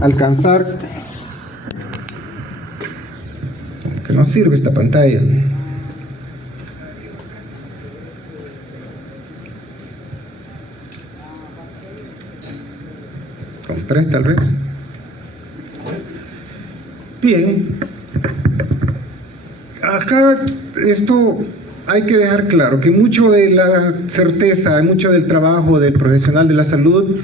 alcanzar, que no sirve esta pantalla. Con 3 tal vez. Bien, acá esto hay que dejar claro que mucho de la certeza, mucho del trabajo del profesional de la salud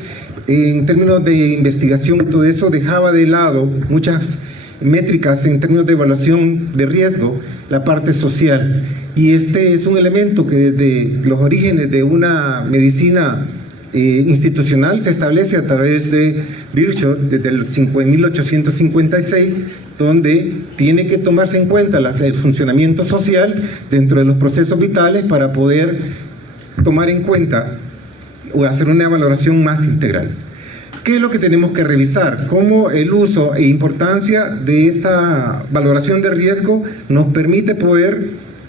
en términos de investigación y todo eso dejaba de lado muchas métricas en términos de evaluación de riesgo, la parte social. Y este es un elemento que desde los orígenes de una medicina institucional se establece a través de Virchow desde el 1856, donde tiene que tomarse en cuenta el funcionamiento social dentro de los procesos vitales para poder tomar en cuenta o hacer una valoración más integral. ¿Qué es lo que tenemos que revisar? Cómo el uso e importancia de esa valoración de riesgo nos permite poder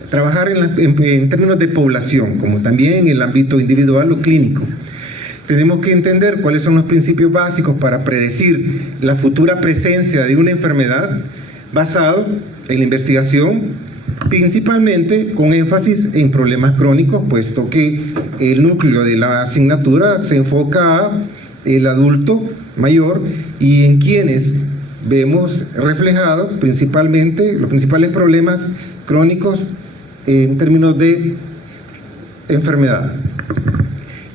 trabajar en términos de población, como también en el ámbito individual o clínico. Tenemos que entender cuáles son los principios básicos para predecir la futura presencia de una enfermedad basado en la investigación, principalmente con énfasis en problemas crónicos, puesto que el núcleo de la asignatura se enfoca a el adulto mayor y en quienes vemos reflejados principalmente los principales problemas crónicos en términos de enfermedad.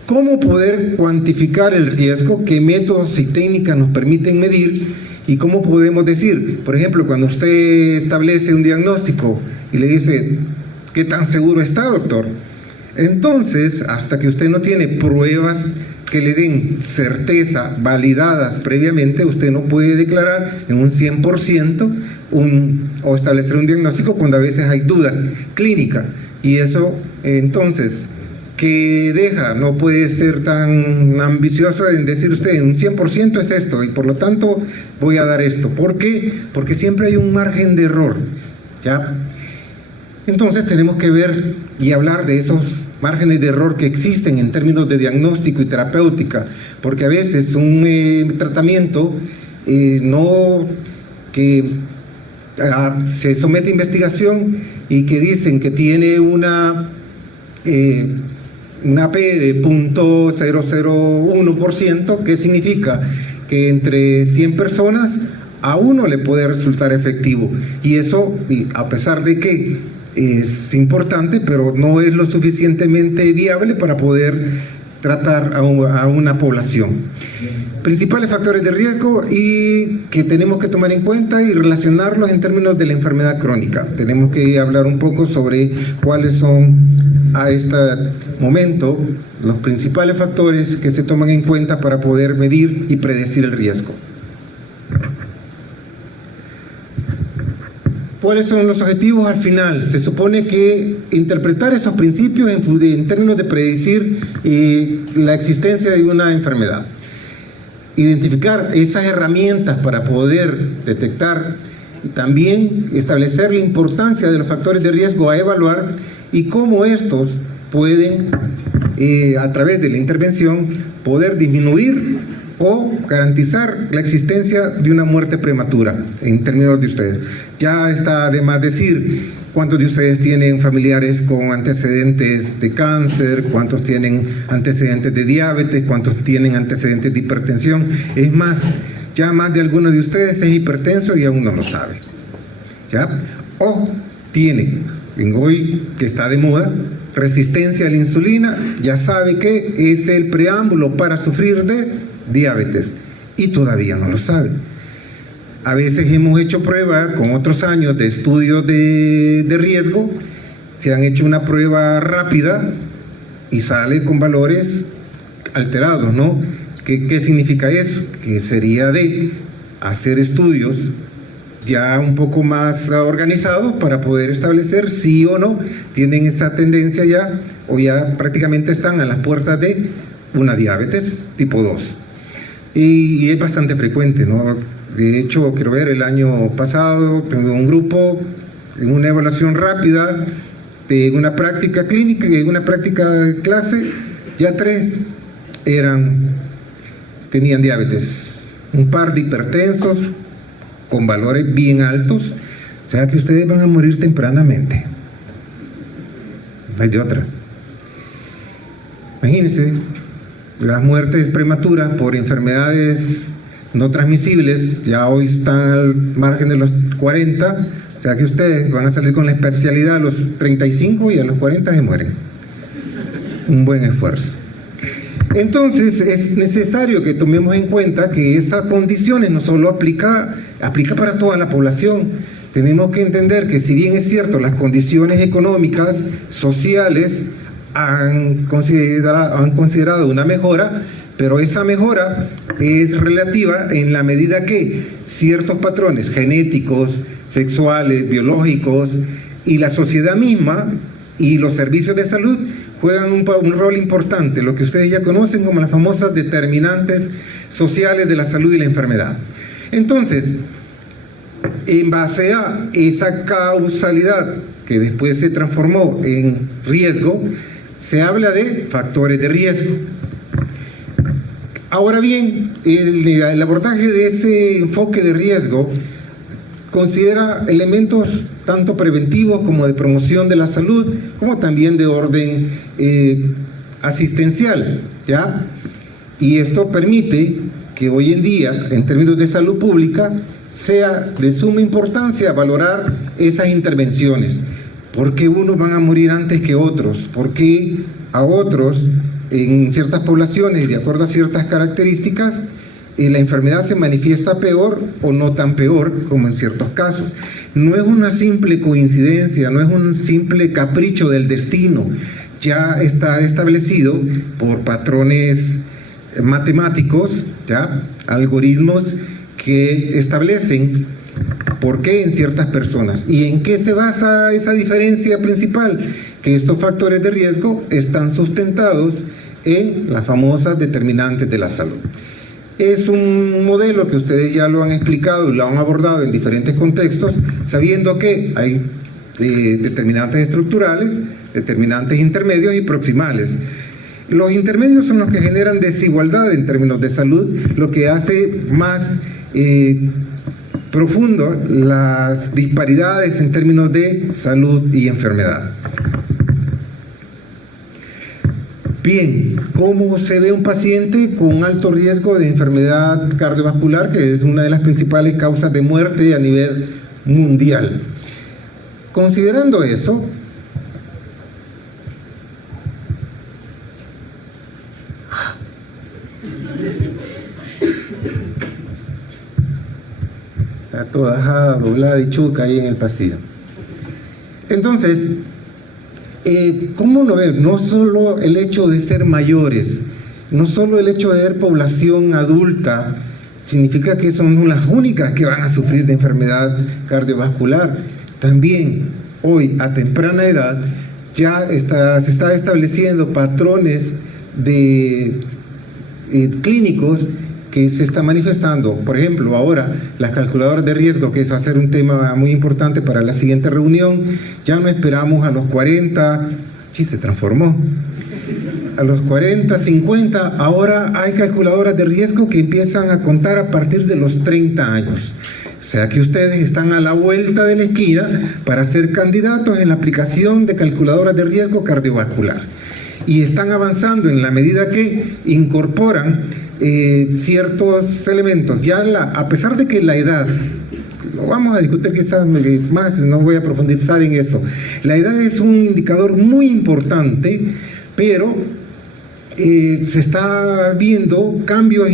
¿Cómo poder cuantificar el riesgo? ¿Qué métodos y técnicas nos permiten medir? ¿Y cómo podemos decir? Por ejemplo, cuando usted establece un diagnóstico y le dice, ¿qué tan seguro está, doctor? Entonces, hasta que usted no tiene pruebas que le den certeza validadas previamente, usted no puede declarar en un 100% o establecer un diagnóstico cuando a veces hay duda clínica. Y eso, entonces, que deja, no puede ser tan ambicioso en decir usted, un 100% es esto y por lo tanto voy a dar esto. ¿Por qué? Porque siempre hay un margen de error, ¿ya? Entonces tenemos que ver y hablar de esos márgenes de error que existen en términos de diagnóstico y terapéutica, porque a veces un tratamiento se somete a investigación y que dicen que tiene una P de 0.001%, que significa que entre 100 personas a uno le puede resultar efectivo, y eso, a pesar de que es importante, pero no es lo suficientemente viable para poder tratar a una población. Principales factores de riesgo y que tenemos que tomar en cuenta y relacionarlos en términos de la enfermedad crónica. Tenemos que hablar un poco sobre cuáles son a este momento los principales factores que se toman en cuenta para poder medir y predecir el riesgo. ¿Cuáles son los objetivos al final? Se supone que interpretar esos principios en términos de predecir la existencia de una enfermedad. Identificar esas herramientas para poder detectar y también establecer la importancia de los factores de riesgo a evaluar y cómo estos pueden, a través de la intervención, poder disminuir o garantizar la existencia de una muerte prematura en términos de ustedes. Ya está de más decir cuántos de ustedes tienen familiares con antecedentes de cáncer, cuántos tienen antecedentes de diabetes, cuántos tienen antecedentes de hipertensión. Es más, ya más de algunos de ustedes es hipertenso y aún no lo sabe, ¿ya? O tiene, hoy que está de moda, resistencia a la insulina, ya sabe que es el preámbulo para sufrir de diabetes y todavía no lo sabe. A veces hemos hecho pruebas con otros años de estudios de riesgo, se han hecho una prueba rápida y sale con valores alterados, ¿no? ¿Qué significa eso? Que sería de hacer estudios ya un poco más organizados para poder establecer si o no tienen esa tendencia ya, o ya prácticamente están a las puertas de una diabetes tipo 2. Y es bastante frecuente, ¿no? De hecho, quiero ver, el año pasado tengo un grupo en una evaluación rápida de una práctica clínica y en una práctica de clase, ya 3 tenían diabetes un par de hipertensos con valores bien altos, o sea que ustedes van a morir tempranamente. No hay de otra. Imagínense, las muertes prematuras por enfermedades no transmisibles ya hoy están al margen de los 40, o sea que ustedes van a salir con la especialidad a los 35 y a los 40 se mueren. Un buen esfuerzo. Entonces es necesario que tomemos en cuenta que esas condiciones no solo aplica para toda la población. Tenemos que entender que si bien es cierto las condiciones económicas, sociales han considerado una mejora, pero esa mejora es relativa en la medida que ciertos patrones genéticos, sexuales, biológicos y la sociedad misma y los servicios de salud juegan un rol importante, lo que ustedes ya conocen como las famosas determinantes sociales de la salud y la enfermedad. Entonces, en base a esa causalidad que después se transformó en riesgo, se habla de factores de riesgo. Ahora bien, el abordaje de ese enfoque de riesgo considera elementos tanto preventivos como de promoción de la salud, como también de orden asistencial, ¿ya? Y esto permite que hoy en día, en términos de salud pública, sea de suma importancia valorar esas intervenciones. ¿Por qué unos van a morir antes que otros? ¿Por qué a otros, en ciertas poblaciones, de acuerdo a ciertas características, la enfermedad se manifiesta peor o no tan peor como en ciertos casos? No es una simple coincidencia, no es un simple capricho del destino, ya está establecido por patrones matemáticos, ¿ya? Algoritmos que establecen por qué en ciertas personas. ¿Y en qué se basa esa diferencia principal? Que estos factores de riesgo están sustentados en las famosas determinantes de la salud. Es un modelo que ustedes ya lo han explicado y lo han abordado en diferentes contextos, sabiendo que hay determinantes estructurales, determinantes intermedios y proximales. Los intermedios son los que generan desigualdad en términos de salud, lo que hace más profundo las disparidades en términos de salud y enfermedad. Bien, ¿cómo se ve un paciente con alto riesgo de enfermedad cardiovascular, que es una de las principales causas de muerte a nivel mundial? Considerando eso, está toda ajada, doblada y chuca ahí en el pasillo. Entonces, ¿cómo lo ven? No solo el hecho de ser mayores, no solo el hecho de ver población adulta, significa que son las únicas que van a sufrir de enfermedad cardiovascular. También hoy, a temprana edad, ya se está estableciendo patrones clínicos que se está manifestando. Por ejemplo, ahora las calculadoras de riesgo, que eso va a ser un tema muy importante para la siguiente reunión, ya no esperamos a los 40, sí, se transformó, a los 40, 50, ahora hay calculadoras de riesgo que empiezan a contar a partir de los 30 años. O sea que ustedes están a la vuelta de la esquina para ser candidatos en la aplicación de calculadoras de riesgo cardiovascular. Y están avanzando en la medida que incorporan ciertos elementos. Ya a pesar de que la edad, lo vamos a discutir quizás más, no voy a profundizar en eso, la edad es un indicador muy importante, pero se está viendo cambios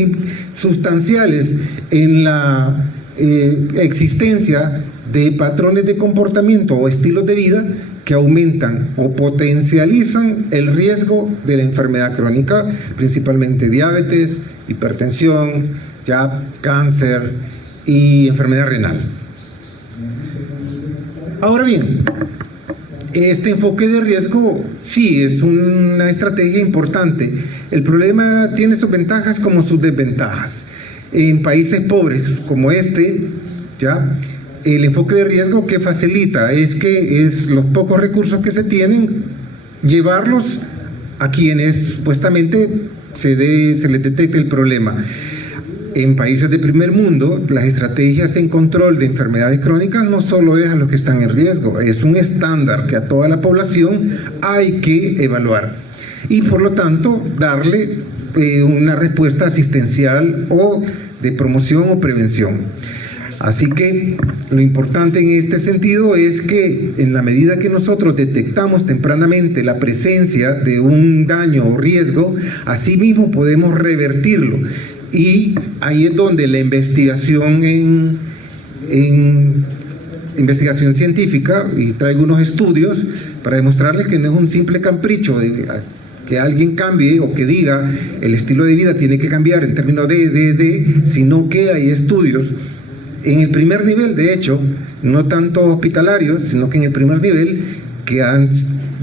sustanciales en la existencia de patrones de comportamiento o estilos de vida que aumentan o potencializan el riesgo de la enfermedad crónica, principalmente diabetes, hipertensión, ya cáncer y enfermedad renal. Ahora bien, este enfoque de riesgo sí es una estrategia importante. El problema tiene sus ventajas como sus desventajas. En países pobres como este, ya, el enfoque de riesgo que facilita es que los pocos recursos que se tienen, llevarlos a quienes supuestamente se les detecte el problema. en países de primer mundo, las estrategias en control de enfermedades crónicas no solo es a los que están en riesgo, es un estándar que a toda la población hay que evaluar y por lo tanto darle una respuesta asistencial o de promoción o prevención. Así que lo importante en este sentido es que en la medida que nosotros detectamos tempranamente la presencia de un daño o riesgo, asimismo podemos revertirlo. Y ahí es donde la investigación en investigación científica, y traigo unos estudios para demostrarles que no es un simple capricho de que alguien cambie o que diga el estilo de vida tiene que cambiar en términos sino que hay estudios en el primer nivel, de hecho, no tanto hospitalarios, sino que en el primer nivel, que han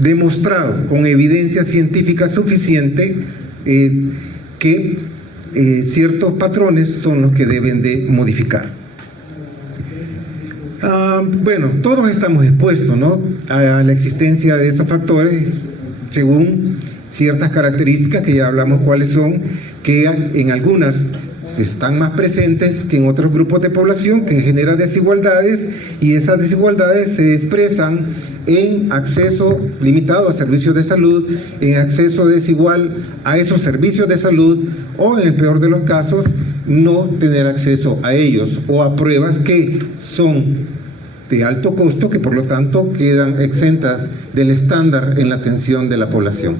demostrado con evidencia científica suficiente que ciertos patrones son los que deben de modificar. Bueno, todos estamos expuestos, ¿no?, a la existencia de estos factores según ciertas características que ya hablamos cuáles son, que en algunas están más presentes que en otros grupos de población, que generan desigualdades, y esas desigualdades se expresan en acceso limitado a servicios de salud, en acceso desigual a esos servicios de salud, o en el peor de los casos, no tener acceso a ellos o a pruebas que son de alto costo, que por lo tanto quedan exentas del estándar en la atención de la población.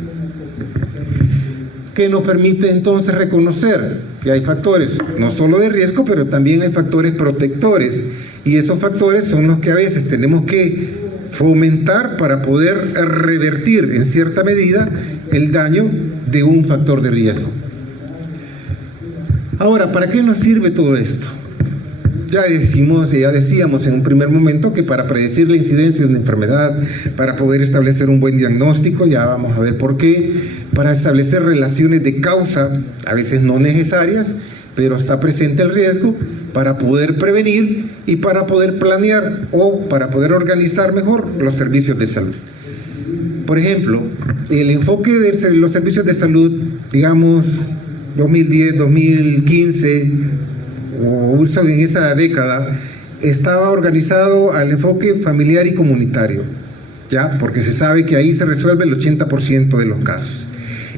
¿Qué nos permite entonces reconocer que hay factores no solo de riesgo, pero también hay factores protectores? Y esos factores son los que a veces tenemos que fomentar para poder revertir en cierta medida el daño de un factor de riesgo. Ahora, ¿para qué nos sirve todo esto? Ya decíamos en un primer momento que para predecir la incidencia de una enfermedad, para poder establecer un buen diagnóstico, ya vamos a ver por qué, para establecer relaciones de causa, a veces no necesarias, pero está presente el riesgo, para poder prevenir y para poder planear o para poder organizar mejor los servicios de salud. Por ejemplo, el enfoque de los servicios de salud, digamos, 2010, 2015, o en esa década, estaba organizado al enfoque familiar y comunitario, ¿ya? Porque se sabe que ahí se resuelve el 80% de los casos.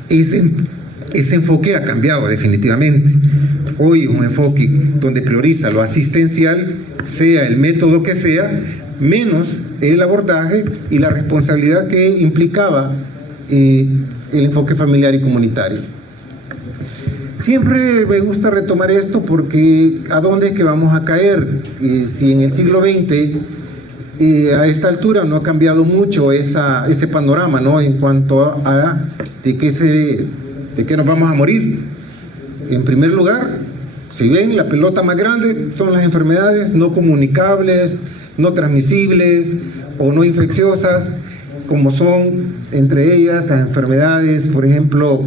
Ese enfoque ha cambiado definitivamente. Hoy un enfoque donde prioriza lo asistencial, sea el método que sea, menos el abordaje y la responsabilidad que implicaba el enfoque familiar y comunitario. Siempre me gusta retomar esto porque ¿a dónde es que vamos a caer? Si en el siglo XX a esta altura no ha cambiado mucho ese panorama, ¿no?, en cuanto a de qué nos vamos a morir. En primer lugar, si ven, la pelota más grande son las enfermedades no comunicables, no transmisibles o no infecciosas, como son entre ellas las enfermedades, por ejemplo,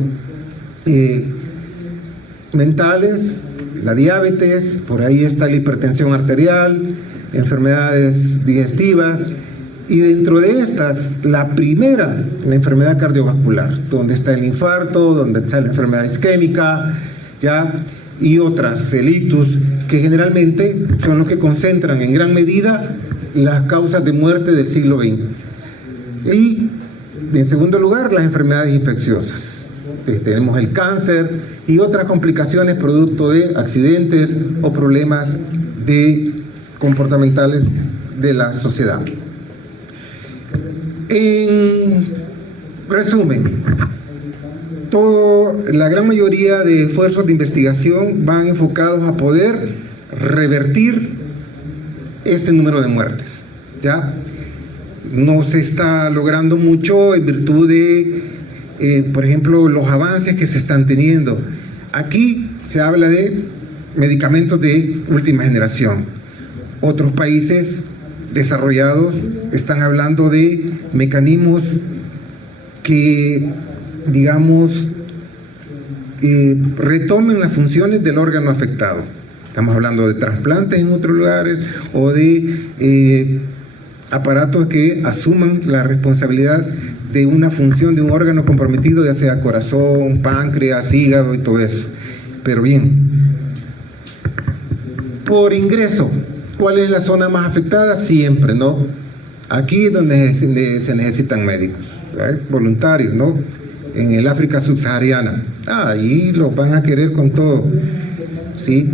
mentales, la diabetes, por ahí está la hipertensión arterial, enfermedades digestivas, y dentro de estas, la primera, la enfermedad cardiovascular, donde está el infarto, donde está la enfermedad isquémica, ¿ya?, y otras, el ictus, que generalmente son los que concentran en gran medida las causas de muerte del siglo XX. Y en segundo lugar, las enfermedades infecciosas. Tenemos el cáncer y otras complicaciones producto de accidentes o problemas comportamentales de la sociedad. En resumen, la gran mayoría de esfuerzos de investigación van enfocados a poder revertir este número de muertes, ¿ya? No se está logrando mucho en virtud de por ejemplo, los avances que se están teniendo. Aquí se habla de medicamentos de última generación. Otros países desarrollados están hablando de mecanismos que, digamos, retomen las funciones del órgano afectado. Estamos hablando de trasplantes en otros lugares o de aparatos que asuman la responsabilidad de una función de un órgano comprometido, ya sea corazón, páncreas, hígado y todo eso. Pero bien, por ingreso, ¿cuál es la zona más afectada? Siempre, ¿no? Aquí es donde se necesitan médicos, voluntarios, ¿no? En el África subsahariana, ahí los van a querer con todo, ¿sí?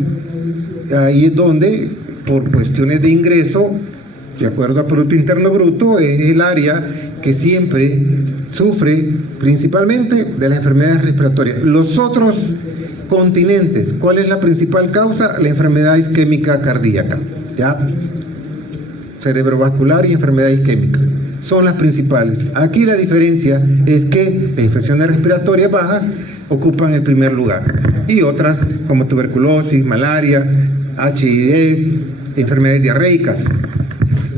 Ahí es donde, por cuestiones de ingreso, de acuerdo a Producto Interno Bruto, es el área que siempre sufre principalmente de las enfermedades respiratorias. Los otros continentes, ¿cuál es la principal causa? La enfermedad isquémica cardíaca, ¿ya? Cerebrovascular y enfermedad isquémica son las principales. Aquí la diferencia es que las infecciones respiratorias bajas ocupan el primer lugar y otras como tuberculosis, malaria, HIV, enfermedades diarreicas.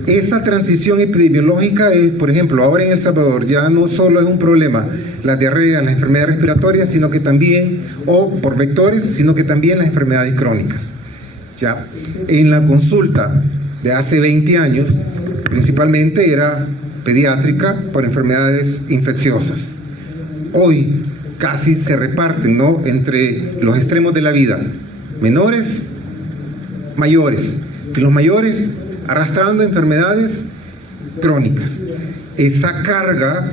Esa transición epidemiológica es, por ejemplo, ahora en El Salvador ya no solo es un problema la diarrea, las enfermedades respiratorias, sino que también, o por vectores, sino que también las enfermedades crónicas. Ya en la consulta de hace 20 años, principalmente era pediátrica por enfermedades infecciosas. Hoy casi se reparten, ¿no?, entre los extremos de la vida, menores, mayores, y los mayores arrastrando enfermedades crónicas. Esa carga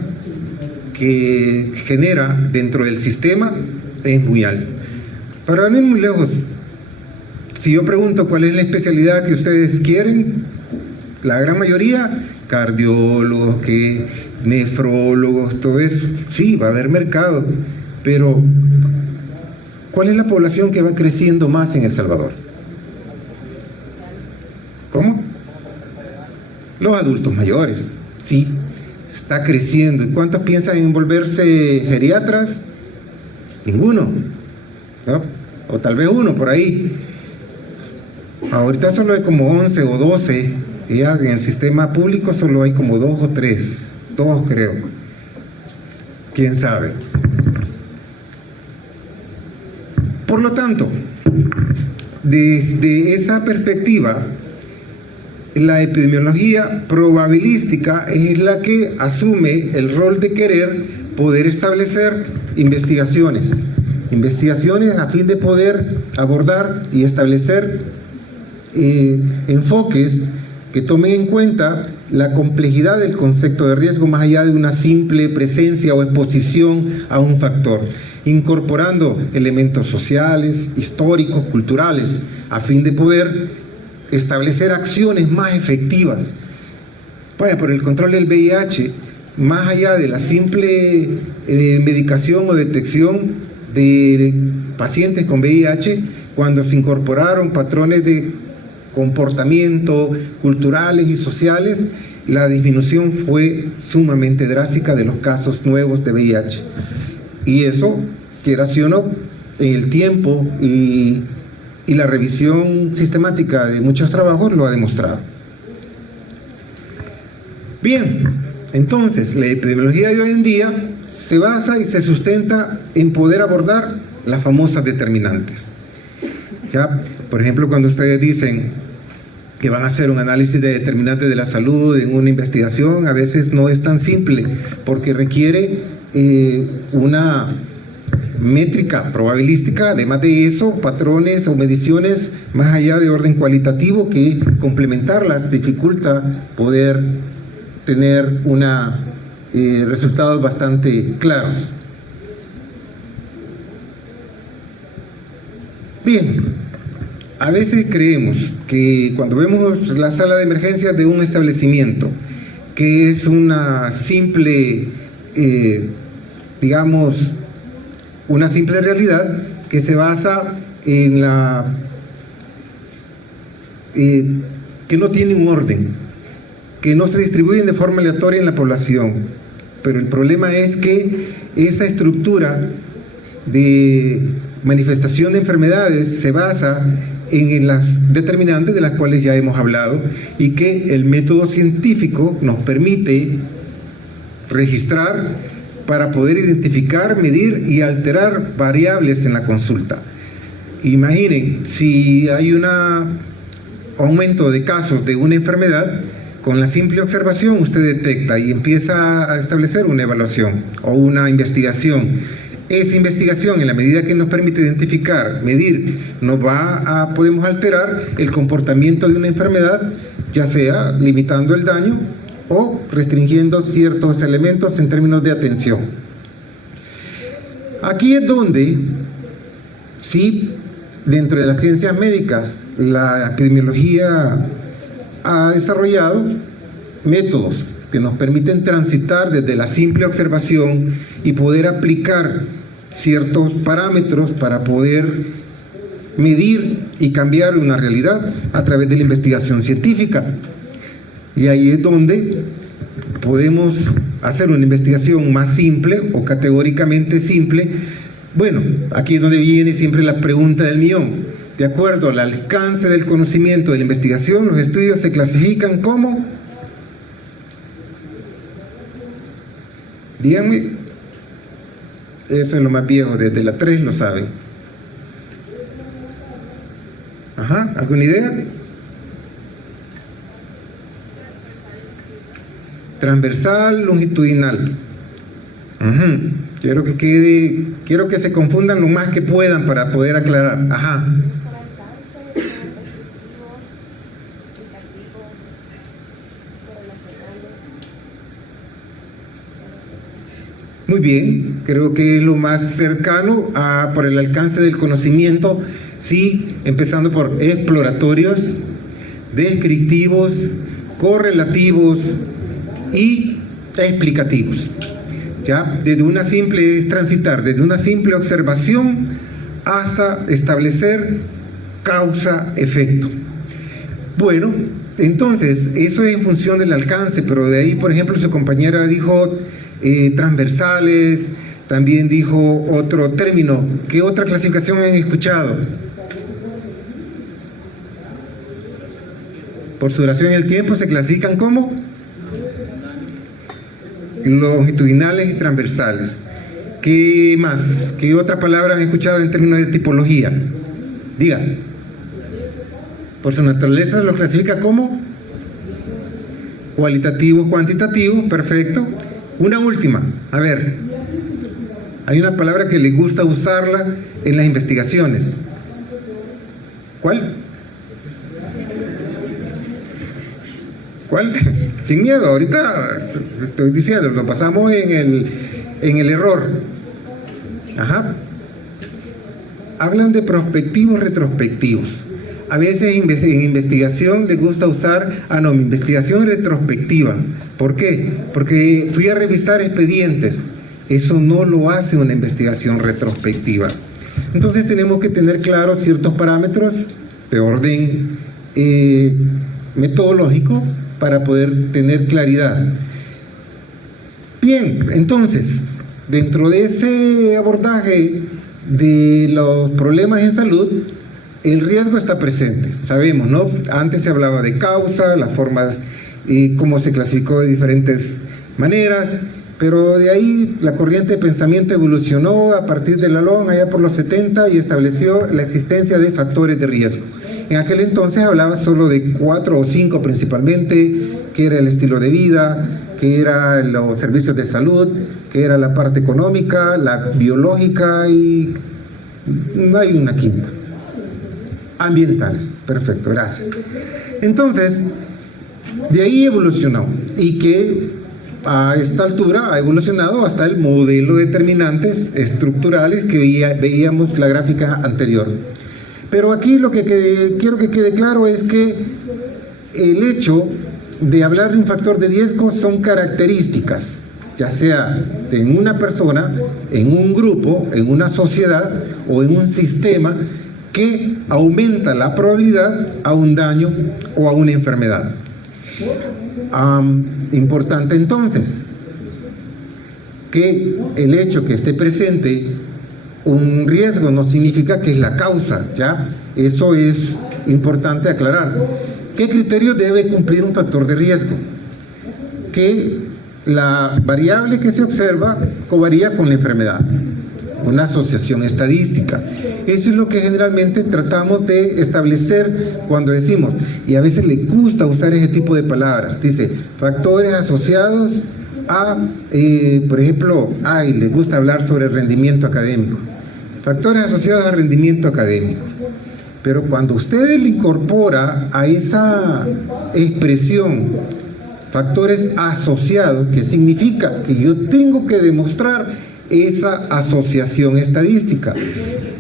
que genera dentro del sistema es muy alta. Para no ir muy lejos, si yo pregunto cuál es la especialidad que ustedes quieren, la gran mayoría, cardiólogos, nefrólogos, todo eso, sí, va a haber mercado, pero ¿cuál es la población que va creciendo más en El Salvador? ¿Cómo? Los adultos mayores, sí, está creciendo. ¿Y cuántos piensan en volverse geriatras? Ninguno, ¿no? O tal vez uno por ahí. Ahorita solo hay como 11 o 12, ya en el sistema público solo hay como 2 o 3, 2 creo, quién sabe. Por lo tanto, desde esa perspectiva, la epidemiología probabilística es la que asume el rol de querer poder establecer investigaciones a fin de poder abordar y establecer enfoques que tomen en cuenta la complejidad del concepto de riesgo más allá de una simple presencia o exposición a un factor, incorporando elementos sociales, históricos, culturales, a fin de poder establecer acciones más efectivas. Vaya, por el control del VIH, más allá de la simple medicación o detección de pacientes con VIH, cuando se incorporaron patrones de comportamiento culturales y sociales, la disminución fue sumamente drástica de los casos nuevos de VIH. Y eso, quiera sí o no, en el tiempo y la revisión sistemática de muchos trabajos lo ha demostrado. Bien, entonces la epidemiología de hoy en día se basa y se sustenta en poder abordar las famosas determinantes. ¿Ya? Por ejemplo, cuando ustedes dicen que van a hacer un análisis de determinantes de la salud en una investigación, a veces no es tan simple, porque requiere una métrica probabilística, además de eso, patrones o mediciones más allá de orden cualitativo que complementarlas dificulta poder tener resultados bastante claros. Bien, a veces creemos que cuando vemos la sala de emergencias de un establecimiento, que es una simple, digamos, una simple realidad que se basa en que no tiene un orden, que no se distribuyen de forma aleatoria en la población. Pero el problema es que esa estructura de manifestación de enfermedades se basa en las determinantes de las cuales ya hemos hablado y que el método científico nos permite registrar para poder identificar, medir y alterar variables en la consulta. Imaginen, si hay un aumento de casos de una enfermedad, con la simple observación usted detecta y empieza a establecer una evaluación o una investigación. esa investigación, en la medida que nos permite identificar, medir, podemos alterar el comportamiento de una enfermedad, ya sea limitando el daño o restringiendo ciertos elementos en términos de atención. Aquí es donde, sí, dentro de las ciencias médicas, la epidemiología ha desarrollado métodos que nos permiten transitar desde la simple observación y poder aplicar ciertos parámetros para poder medir y cambiar una realidad a través de la investigación científica. Y ahí es donde podemos hacer una investigación más simple o categóricamente simple. Bueno, aquí es donde viene siempre la pregunta del millón. De acuerdo al alcance del conocimiento de la investigación, los estudios se clasifican como... Díganme, eso es lo más viejo, desde la 3 lo saben. Ajá, ¿alguna idea? Transversal, longitudinal. Quiero que se confundan lo más que puedan para poder aclarar. Ajá. Muy bien, creo que es lo más cercano por el alcance del conocimiento, sí, empezando por exploratorios, descriptivos, correlativos y explicativos. ¿Ya? Es transitar desde una simple observación hasta establecer causa-efecto. Bueno, entonces, eso es en función del alcance, pero de ahí, por ejemplo, su compañera dijo transversales, también dijo otro término. ¿Qué otra clasificación han escuchado? Por su duración en el tiempo se clasifican como longitudinales y transversales. ¿Qué más? ¿Qué otra palabra han escuchado en términos de tipología? Diga. Por su naturaleza los clasifica como cualitativo, cuantitativo, perfecto. Una última, a ver, hay una palabra que les gusta usarla en las investigaciones. ¿Cuál? ¿Cuál? Sin miedo, ahorita estoy diciendo, lo pasamos en el error. Ajá. Hablan de prospectivos retrospectivos. A veces en investigación les gusta usar, investigación retrospectiva. ¿Por qué? Porque fui a revisar expedientes. Eso no lo hace una investigación retrospectiva. Entonces tenemos que tener claros ciertos parámetros de orden metodológico para poder tener claridad. Bien, entonces, dentro de ese abordaje de los problemas en salud, el riesgo está presente, sabemos, ¿no? Antes se hablaba de causa, las formas, cómo se clasificó de diferentes maneras, pero de ahí la corriente de pensamiento evolucionó a partir de Lalonde allá por los 70 y estableció la existencia de factores de riesgo. En aquel entonces hablaba solo de 4 o 5 principalmente, que era el estilo de vida, que eran los servicios de salud, que era la parte económica, la biológica y no hay una quinta. Ambientales, perfecto, gracias. Entonces, de ahí evolucionó y que a esta altura ha evolucionado hasta el modelo de determinantes estructurales que veíamos la gráfica anterior. Pero aquí lo que quiero que quede claro es que el hecho de hablar de un factor de riesgo son características, ya sea en una persona, en un grupo, en una sociedad o en un sistema que aumenta la probabilidad a un daño o a una enfermedad. Importante entonces que el hecho que esté presente un riesgo no significa que es la causa, ¿ya? Eso es importante aclarar. ¿Qué criterios debe cumplir un factor de riesgo? Que la variable que se observa covaría con la enfermedad, una asociación estadística. Eso es lo que generalmente tratamos de establecer cuando decimos, y a veces le gusta usar ese tipo de palabras, dice, factores asociados por ejemplo, les gusta hablar sobre rendimiento académico, factores asociados al rendimiento académico. Pero cuando usted le incorpora a esa expresión factores asociados, que significa que yo tengo que demostrar esa asociación estadística.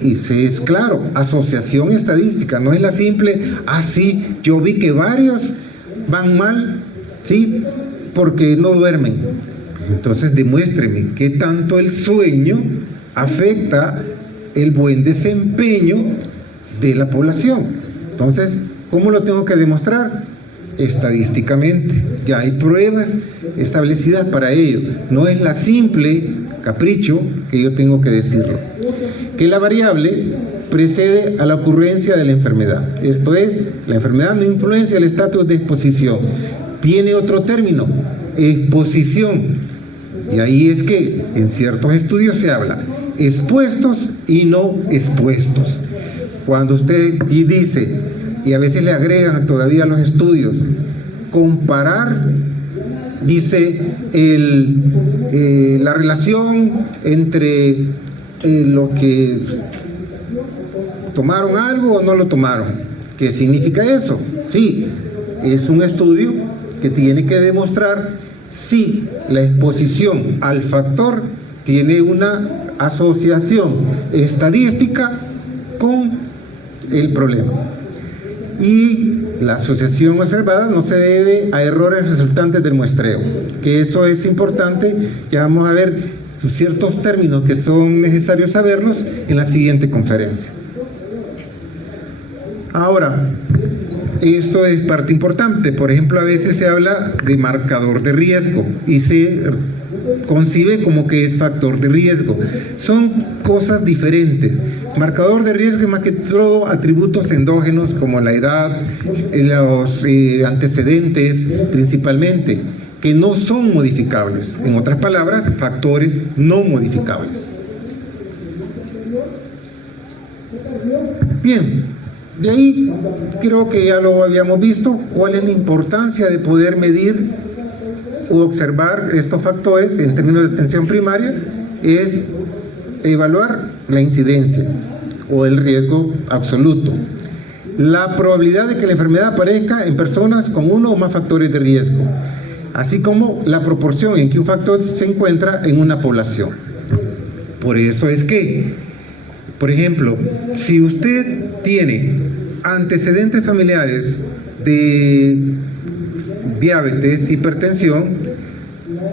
Y si es claro, asociación estadística, no es la simple, sí, yo vi que varios van mal, sí, porque no duermen. Entonces demuéstreme qué tanto el sueño afecta el buen desempeño de la población. Entonces, ¿cómo lo tengo que demostrar? Estadísticamente. Ya hay pruebas establecidas para ello. No es la simple capricho que yo tengo que decirlo. Que la variable precede a la ocurrencia de la enfermedad. Esto es, la enfermedad no influencia el estatus de exposición. Viene otro término, exposición. Y ahí es que en ciertos estudios se habla expuestos y no expuestos. Cuando usted dice, y a veces le agregan todavía a los estudios, comparar, dice la relación entre los que tomaron algo o no lo tomaron. ¿Qué significa eso? Sí, es un estudio que tiene que demostrar si la exposición al factor tiene una asociación estadística con el problema. Y la asociación observada no se debe a errores resultantes del muestreo, que eso es importante. Ya vamos a ver ciertos términos que son necesarios saberlos en la siguiente conferencia. Ahora, esto es parte importante. Por ejemplo, a veces se habla de marcador de riesgo y se concibe como que es factor de riesgo. Son cosas diferentes. Marcador de riesgo es más que todo atributos endógenos como la edad, los antecedentes principalmente, que no son modificables. En otras palabras, factores no modificables. Bien, de ahí creo que ya lo habíamos visto, cuál es la importancia de poder medir o observar estos factores en términos de atención primaria, es evaluar la incidencia o el riesgo absoluto, la probabilidad de que la enfermedad aparezca en personas con uno o más factores de riesgo, así como la proporción en que un factor se encuentra en una población. Por eso es que, por ejemplo, si usted tiene antecedentes familiares de diabetes, hipertensión,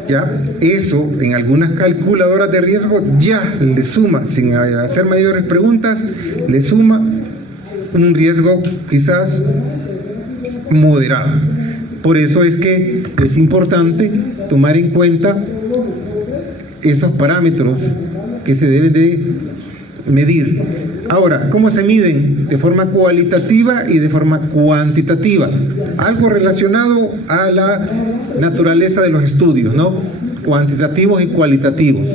ya eso en algunas calculadoras de riesgo ya le suma, sin hacer mayores preguntas, le suma un riesgo quizás moderado. Por eso es que es importante tomar en cuenta esos parámetros que se deben de medir. Ahora, ¿cómo se miden? De forma cualitativa y de forma cuantitativa. Algo relacionado a la naturaleza de los estudios, ¿no? Cuantitativos y cualitativos.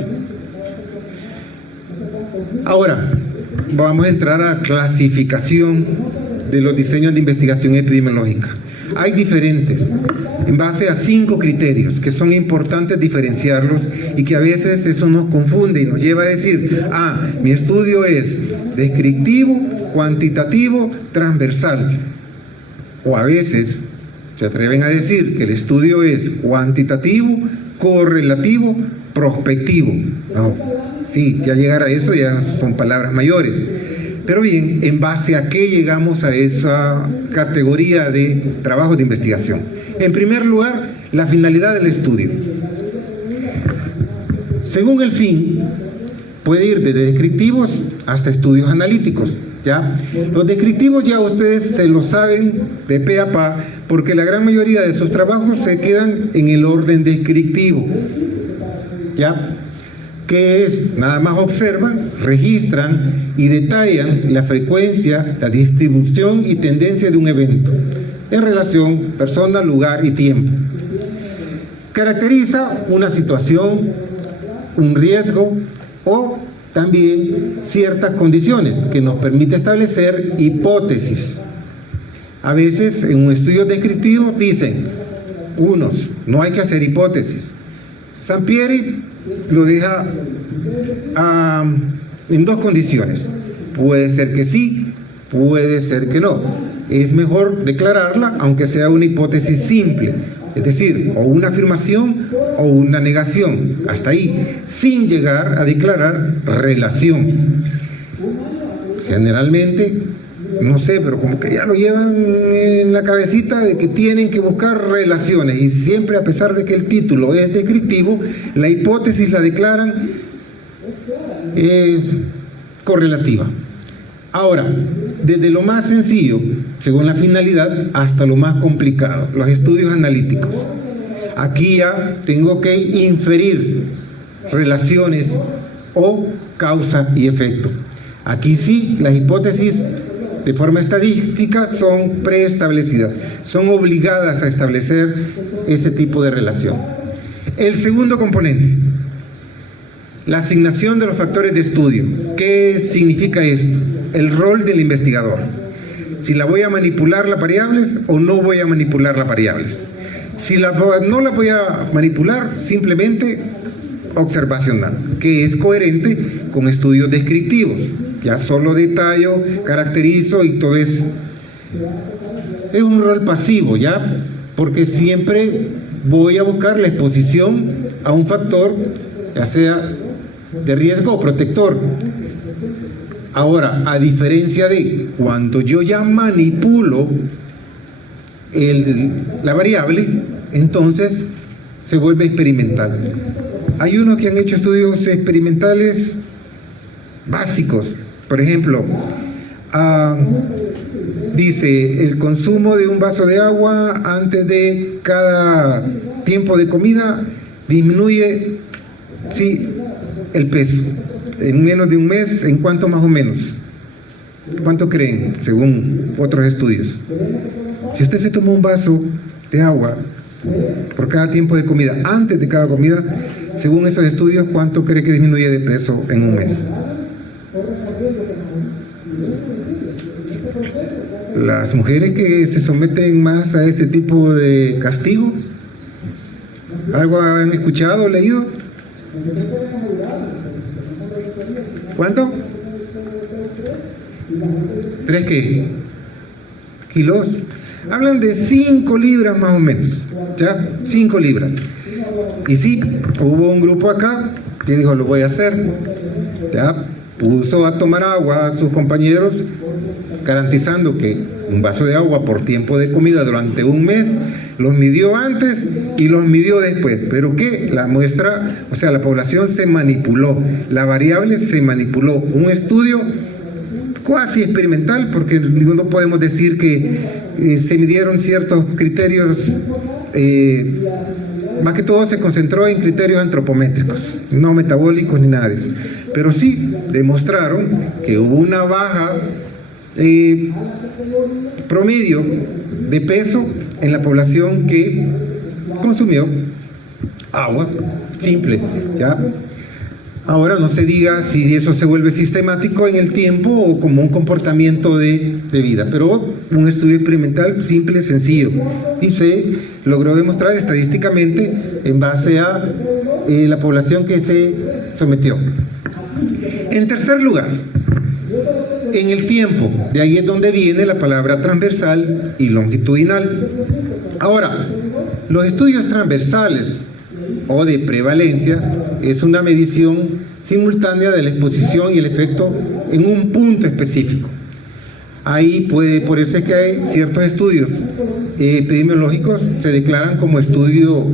Ahora, vamos a entrar a la clasificación de los diseños de investigación epidemiológica. Hay diferentes, en base a 5 criterios, que son importantes diferenciarlos y que a veces eso nos confunde y nos lleva a decir, mi estudio es descriptivo, cuantitativo, transversal. O a veces se atreven a decir que el estudio es cuantitativo, correlativo, prospectivo. No, sí, ya llegar a eso ya son palabras mayores. Pero bien, ¿en base a qué llegamos a esa categoría de trabajo de investigación? En primer lugar, la finalidad del estudio. Según el fin, puede ir desde descriptivos hasta estudios analíticos, ¿ya? Los descriptivos ya ustedes se lo saben de pe a pa, porque la gran mayoría de sus trabajos se quedan en el orden descriptivo, ¿ya? Que es, nada más observan, registran y detallan la frecuencia, la distribución y tendencia de un evento en relación persona, lugar y tiempo. Caracteriza una situación, un riesgo o también ciertas condiciones que nos permite establecer hipótesis. A veces en un estudio descriptivo dicen, no hay que hacer hipótesis, Sampieri lo deja en dos condiciones. Puede ser que sí, puede ser que no. Es mejor declararla, aunque sea una hipótesis simple, es decir, o una afirmación o una negación, hasta ahí, sin llegar a declarar relación. Generalmente, no sé, pero como que ya lo llevan en la cabecita de que tienen que buscar relaciones, y siempre, a pesar de que el título es descriptivo, la hipótesis la declaran correlativa. Ahora, desde lo más sencillo, según la finalidad, hasta lo más complicado, los estudios analíticos. Aquí ya tengo que inferir relaciones o causa y efecto. Aquí sí, las hipótesis de forma estadística son preestablecidas, son obligadas a establecer ese tipo de relación. El segundo componente, la asignación de los factores de estudio. ¿Qué significa esto? El rol del investigador. Si la voy a manipular las variables o no voy a manipular las variables. Si no la voy a manipular, simplemente observacional, que es coherente con estudios descriptivos. Ya solo detallo, caracterizo y todo eso. Es un rol pasivo, ¿ya? Porque siempre voy a buscar la exposición a un factor, ya sea de riesgo o protector. Ahora, a diferencia de cuando yo ya manipulo la variable, entonces se vuelve experimental. Hay unos que han hecho estudios experimentales básicos. Por ejemplo, dice, el consumo de un vaso de agua antes de cada tiempo de comida disminuye, sí, el peso. En menos de un mes, ¿en cuánto más o menos? ¿Cuánto creen, según otros estudios? Si usted se toma un vaso de agua por cada tiempo de comida, antes de cada comida, según esos estudios, ¿cuánto cree que disminuye de peso en un mes? Las mujeres que se someten más a ese tipo de castigo, ¿algo han escuchado o leído? ¿Cuánto? ¿3 qué? ¿Kilos? Hablan de 5 libras más o menos, ¿ya? 5 libras. Y sí, hubo un grupo acá que dijo, lo voy a hacer, ¿ya? Puso a tomar agua a sus compañeros, garantizando que un vaso de agua por tiempo de comida durante un mes, los midió antes y los midió después. ¿Pero qué? La muestra, o sea, la población se manipuló, la variable se manipuló. Un estudio cuasi experimental, porque no podemos decir que se midieron ciertos criterios, más que todo se concentró en criterios antropométricos, no metabólicos ni nada de eso. Pero sí demostraron que hubo una baja promedio de peso en la población que consumió agua simple, ¿ya? Ahora no se diga si eso se vuelve sistemático en el tiempo o como un comportamiento de vida, pero un estudio experimental simple, sencillo, y se logró demostrar estadísticamente en base a la población que se sometió. En tercer lugar, en el tiempo, de ahí es donde viene la palabra transversal y longitudinal. Ahora, los estudios transversales o de prevalencia es una medición simultánea de la exposición y el efecto en un punto específico. Ahí por eso es que hay ciertos estudios epidemiológicos se declaran como estudio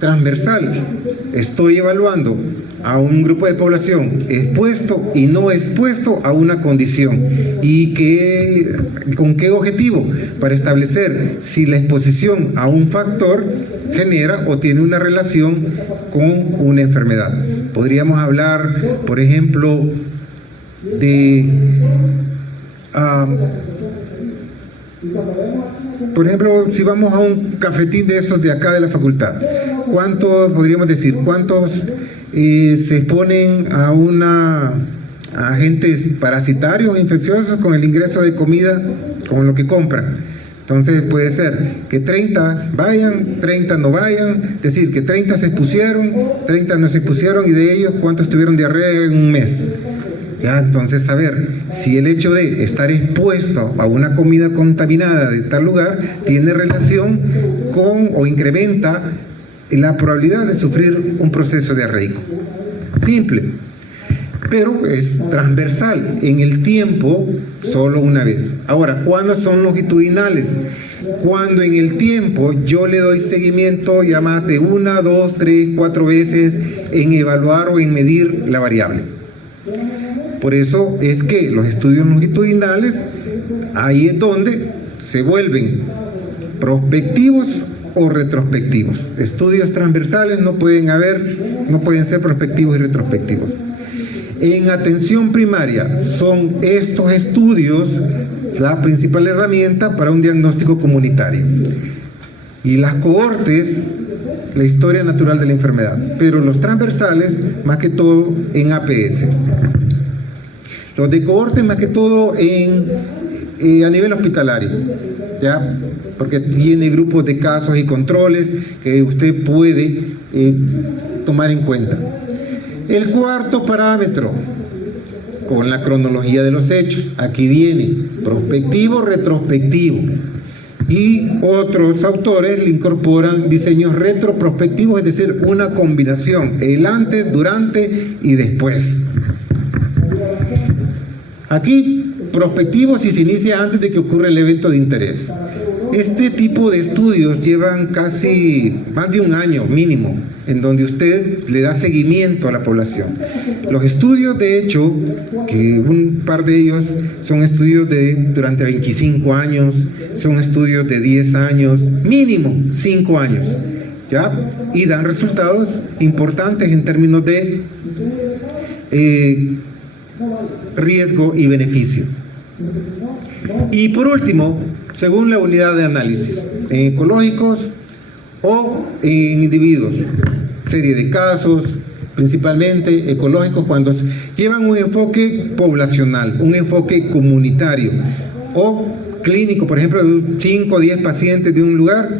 transversal. Estoy evaluando a un grupo de población expuesto y no expuesto a una condición. ¿Y con qué objetivo? Para establecer si la exposición a un factor genera o tiene una relación con una enfermedad. Podríamos hablar, por ejemplo, de... por ejemplo, si vamos a un cafetín de esos de acá de la facultad, ¿cuántos podríamos decir? ¿Cuántos se exponen a agentes parasitarios o infecciosos con el ingreso de comida, con lo que compran? Entonces puede ser que 30 vayan, 30 no vayan, es decir, que 30 se expusieron, 30 no se expusieron, y de ellos cuántos tuvieron diarrea en un mes. Ya, entonces saber si el hecho de estar expuesto a una comida contaminada de tal lugar tiene relación con o incrementa la probabilidad de sufrir un proceso diarreico. Simple, pero es transversal, en el tiempo solo una vez. Ahora, ¿cuándo son longitudinales? Cuando en el tiempo yo le doy seguimiento ya más de 1, 2, 3, 4 veces en evaluar o en medir la variable. Por eso es que los estudios longitudinales, ahí es donde se vuelven prospectivos o retrospectivos. Estudios transversales no pueden ser prospectivos y retrospectivos. En atención primaria son estos estudios la principal herramienta para un diagnóstico comunitario. Y las cohortes, la historia natural de la enfermedad, pero los transversales más que todo en APS. Los de cohorte más que todo a nivel hospitalario, ¿ya? Porque tiene grupos de casos y controles que usted puede tomar en cuenta. El cuarto parámetro, con la cronología de los hechos, aquí viene prospectivo, retrospectivo. Y otros autores le incorporan diseños retroprospectivos, es decir, una combinación, el antes, durante y después. Aquí, prospectivo si se inicia antes de que ocurra el evento de interés. Este tipo de estudios llevan casi más de un año mínimo, en donde usted le da seguimiento a la población. Los estudios, de hecho, que un par de ellos son estudios durante 25 años, son estudios de 10 años, mínimo 5 años, ¿ya? Y dan resultados importantes en términos de riesgo y beneficio. Y por último, según la unidad de análisis, en ecológicos o en individuos, serie de casos, principalmente ecológicos, cuando llevan un enfoque poblacional, un enfoque comunitario o clínico, por ejemplo, de 5 o 10 pacientes de un lugar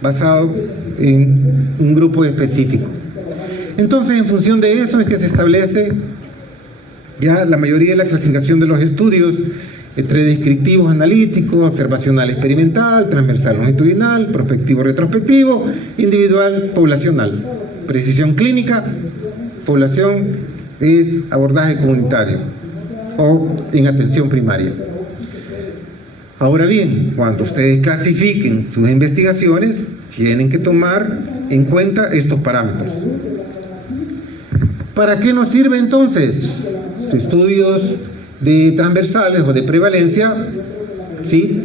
basado en un grupo específico. Entonces, en función de eso es que se establece ya la mayoría de la clasificación de los estudios entre descriptivos analíticos, observacional experimental, transversal longitudinal, prospectivo retrospectivo, individual poblacional. Precisión clínica, población es abordaje comunitario o en atención primaria. Ahora bien, cuando ustedes clasifiquen sus investigaciones, tienen que tomar en cuenta estos parámetros. ¿Para qué nos sirve entonces? Estudios de transversales o de prevalencia, ¿sí?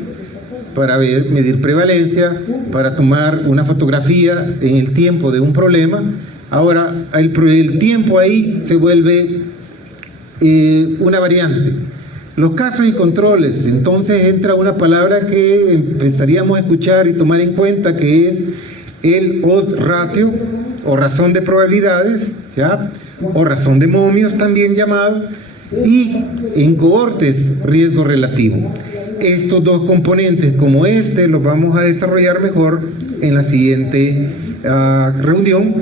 Para medir prevalencia, para tomar una fotografía en el tiempo de un problema. Ahora, el tiempo ahí se vuelve una variante. Los casos y controles, entonces entra una palabra que empezaríamos a escuchar y tomar en cuenta, que es el odds ratio o razón de probabilidades, ¿ya? O razón de momios también llamado, y en cohortes riesgo relativo. Estos dos componentes como los vamos a desarrollar mejor en la siguiente reunión,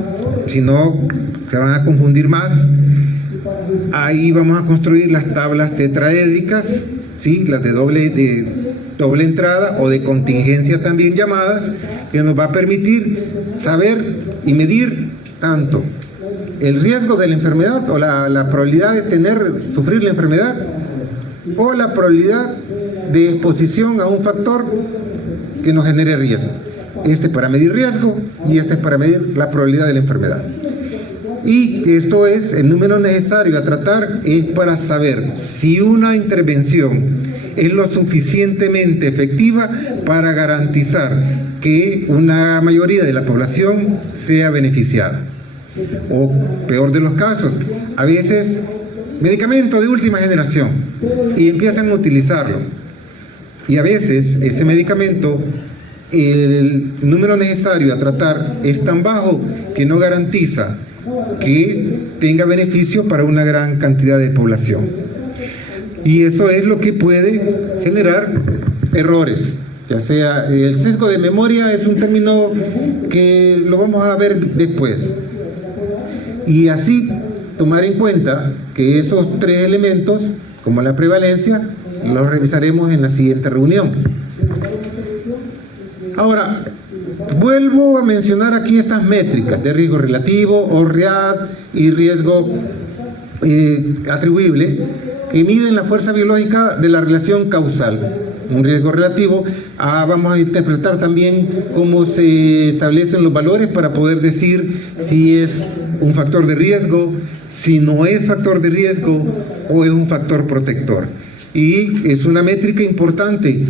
si no se van a confundir más. Ahí vamos a construir las tablas tetraédricas, ¿sí? Las de doble entrada o de contingencia también llamadas, que nos va a permitir saber y medir tanto el riesgo de la enfermedad o la probabilidad de sufrir la enfermedad, o la probabilidad de exposición a un factor que nos genere riesgo. Este para medir riesgo y este para medir la probabilidad de la enfermedad. Y esto es el número necesario a tratar, es para saber si una intervención es lo suficientemente efectiva para garantizar que una mayoría de la población sea beneficiada. O peor de los casos, a veces medicamento de última generación y empiezan a utilizarlo, y a veces ese medicamento, el número necesario a tratar es tan bajo que no garantiza que tenga beneficio para una gran cantidad de población, y eso es lo que puede generar errores. ya sea el sesgo de memoria es un término que lo vamos a ver después, y así tomar en cuenta que esos tres elementos, como la prevalencia, los revisaremos en la siguiente reunión. Ahora, vuelvo a mencionar aquí estas métricas de riesgo relativo, o RREAD, y riesgo atribuible, que miden la fuerza biológica de la relación causal. Un riesgo relativo, vamos a interpretar también cómo se establecen los valores para poder decir si es un factor de riesgo, si no es factor de riesgo o es un factor protector. Y es una métrica importante.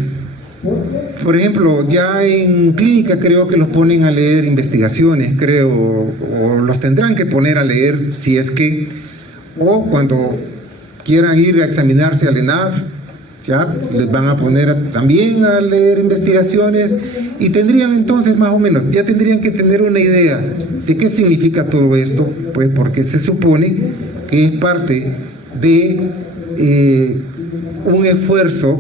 Por ejemplo, ya en clínica creo que los ponen a leer investigaciones, creo, o los tendrán que poner a leer si es que, o cuando quieran ir a examinarse al ENAF, ya les van a poner también a leer investigaciones, y tendrían entonces más o menos, ya tendrían que tener una idea de qué significa todo esto, pues porque se supone que es parte de un esfuerzo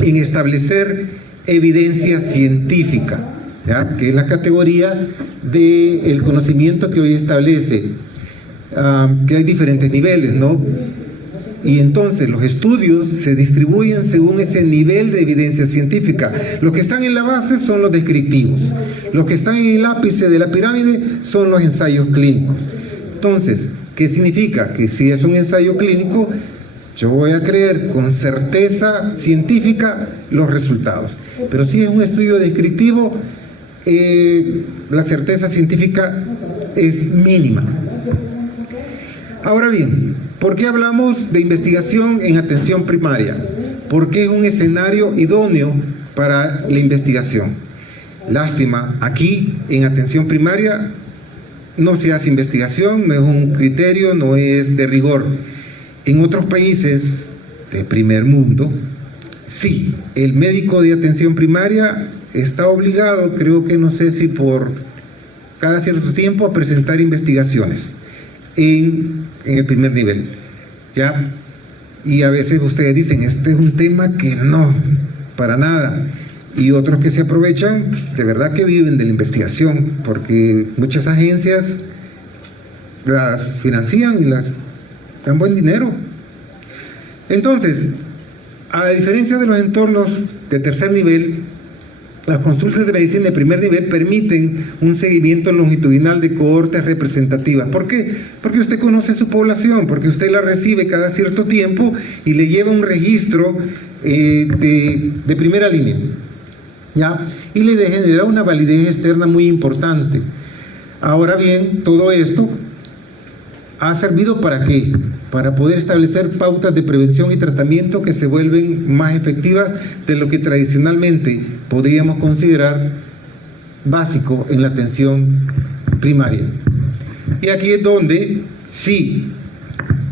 en establecer evidencia científica, ¿ya? Que es la categoría del conocimiento que hoy establece, que hay diferentes niveles, ¿no? Y entonces los estudios se distribuyen según ese nivel de evidencia científica. Los que están en la base son los descriptivos, los que están en el ápice de la pirámide son los ensayos clínicos. Entonces, ¿qué significa? Que si es un ensayo clínico, yo voy a creer con certeza científica los resultados. Pero si es un estudio descriptivo, la certeza científica es mínima. Ahora bien, ¿por qué hablamos de investigación en atención primaria? Porque es un escenario idóneo para la investigación. Lástima, aquí en atención primaria no se hace investigación, no es un criterio, no es de rigor. En otros países de primer mundo, sí, el médico de atención primaria está obligado, creo que no sé si por cada cierto tiempo, a presentar investigaciones en el primer nivel, ¿ya? Y a veces ustedes dicen, este es un tema que no, para nada. Y otros que se aprovechan, de verdad que viven de la investigación, porque muchas agencias las financian y las dan buen dinero. Entonces, a diferencia de los entornos de tercer nivel, las consultas de medicina de primer nivel permiten un seguimiento longitudinal de cohortes representativas. ¿Por qué? Porque usted conoce su población, porque usted la recibe cada cierto tiempo y le lleva un registro de primera línea, ¿ya? Y le genera una validez externa muy importante. Ahora bien, todo esto ha servido ¿para qué? Para poder establecer pautas de prevención y tratamiento que se vuelven más efectivas de lo que tradicionalmente podríamos considerar básico en la atención primaria. Y aquí es donde sí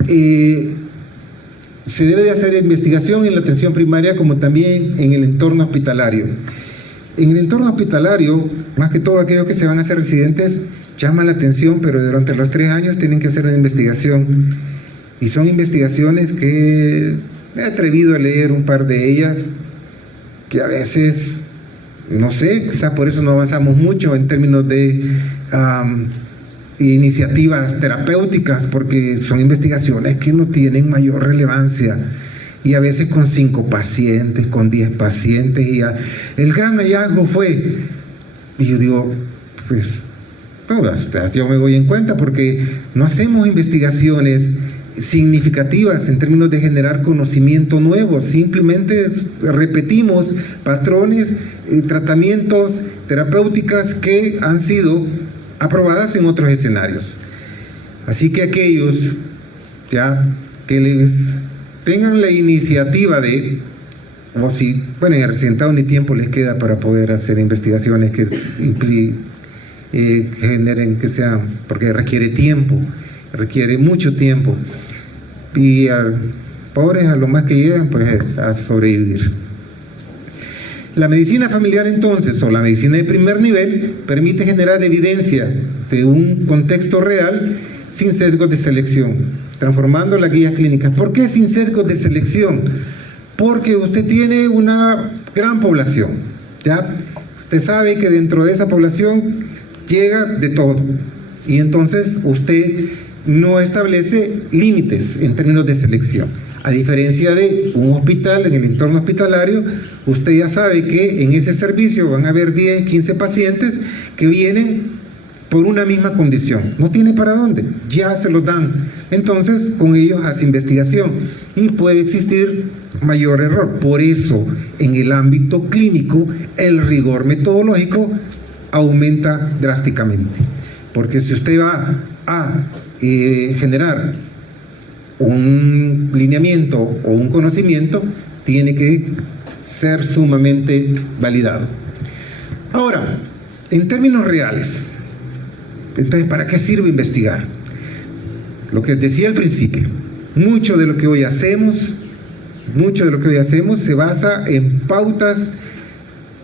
se debe de hacer investigación en la atención primaria, como también en el entorno hospitalario. En el entorno hospitalario, más que todo aquellos que se van a hacer residentes, llama la atención, pero durante los 3 años tienen que hacer una investigación. Y son investigaciones que me he atrevido a leer un par de ellas, que a veces, no sé, quizás por eso no avanzamos mucho en términos de iniciativas terapéuticas, porque son investigaciones que no tienen mayor relevancia, y a veces con 5 pacientes, con 10 pacientes, y el gran hallazgo fue, y yo digo, pues, todas, yo me voy en cuenta, porque no hacemos investigaciones significativas en términos de generar conocimiento nuevo, simplemente repetimos patrones, tratamientos, terapéuticas que han sido aprobadas en otros escenarios. Así que aquellos ya que les tengan la iniciativa de, o si, bueno, en el residentado ni tiempo les queda para poder hacer investigaciones que generen, que sean, porque requiere tiempo, requiere mucho tiempo, y pobres a lo más que llegan pues a sobrevivir. La medicina familiar entonces, o la medicina de primer nivel, permite generar evidencia de un contexto real sin sesgos de selección, transformando las guías clínicas. ¿Por qué sin sesgos de selección? Porque usted tiene una gran población, ¿ya? Usted sabe que dentro de esa población llega de todo, y entonces usted no establece límites en términos de selección. A diferencia de un hospital, en el entorno hospitalario, usted ya sabe que en ese servicio van a haber 10, 15 pacientes que vienen por una misma condición. No tiene para dónde, ya se los dan. Entonces, con ellos hace investigación y puede existir mayor error. Por eso, en el ámbito clínico, el rigor metodológico aumenta drásticamente. Porque si usted va a generar un lineamiento o un conocimiento, tiene que ser sumamente validado. Ahora, en términos reales, entonces, ¿para qué sirve investigar? Lo que decía al principio, mucho de lo que hoy hacemos se basa en pautas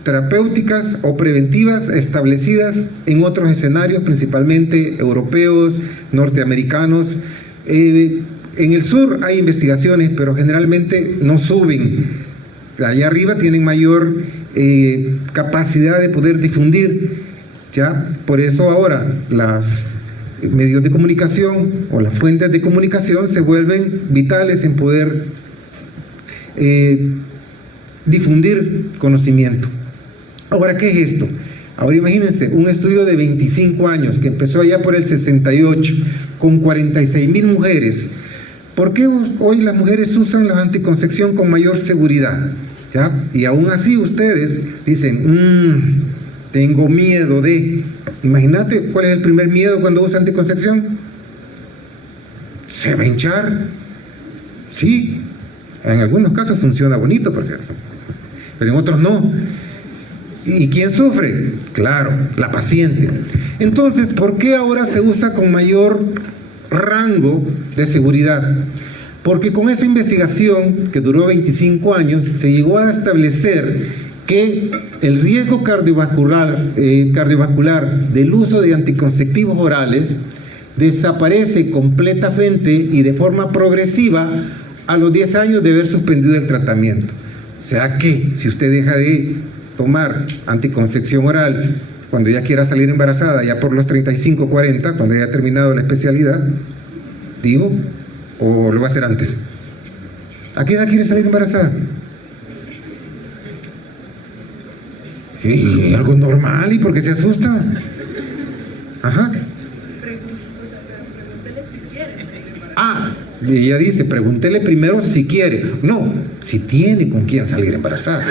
terapéuticas o preventivas establecidas en otros escenarios, principalmente europeos, norteamericanos. En el sur hay investigaciones, pero generalmente no suben. Allá arriba tienen mayor capacidad de poder difundir, ¿ya? Por eso ahora los medios de comunicación o las fuentes de comunicación se vuelven vitales en poder difundir conocimiento. Ahora, ¿qué es esto? Ahora imagínense, un estudio de 25 años que empezó allá por el 68 con 46,000 mujeres. ¿Por qué hoy las mujeres usan la anticoncepción con mayor seguridad? ¿Ya? Y aún así ustedes dicen, tengo miedo de... Imagínate, ¿cuál es el primer miedo cuando usa anticoncepción? Se va a hinchar. Sí, en algunos casos funciona bonito, pero en otros no. ¿Y quién sufre? Claro, la paciente. Entonces, ¿por qué ahora se usa con mayor rango de seguridad? Porque con esa investigación, que duró 25 años, se llegó a establecer que el riesgo cardiovascular del uso de anticonceptivos orales desaparece completamente y de forma progresiva a los 10 años de haber suspendido el tratamiento. O sea que, si usted deja de tomar anticoncepción oral cuando ya quiera salir embarazada, ya por los 35, 40, cuando haya terminado la especialidad, digo, o lo va a hacer antes. ¿A qué edad quiere salir embarazada? Algo normal, ¿y por qué se asusta? Ajá. Y ella dice, pregúntele primero si quiere. No, si tiene con quién salir embarazada.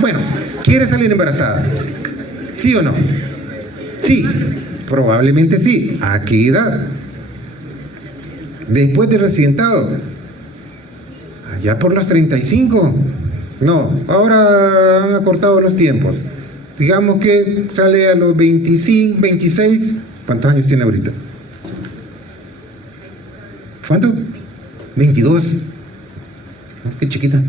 Bueno, ¿quiere salir embarazada? ¿Sí o no? Sí, probablemente sí. ¿A qué edad? Después del residentado. Allá por los 35. No, ahora han acortado los tiempos. Digamos que sale a los 25, 26. ¿Cuántos años tiene ahorita? ¿Cuánto? 22. Qué chiquita.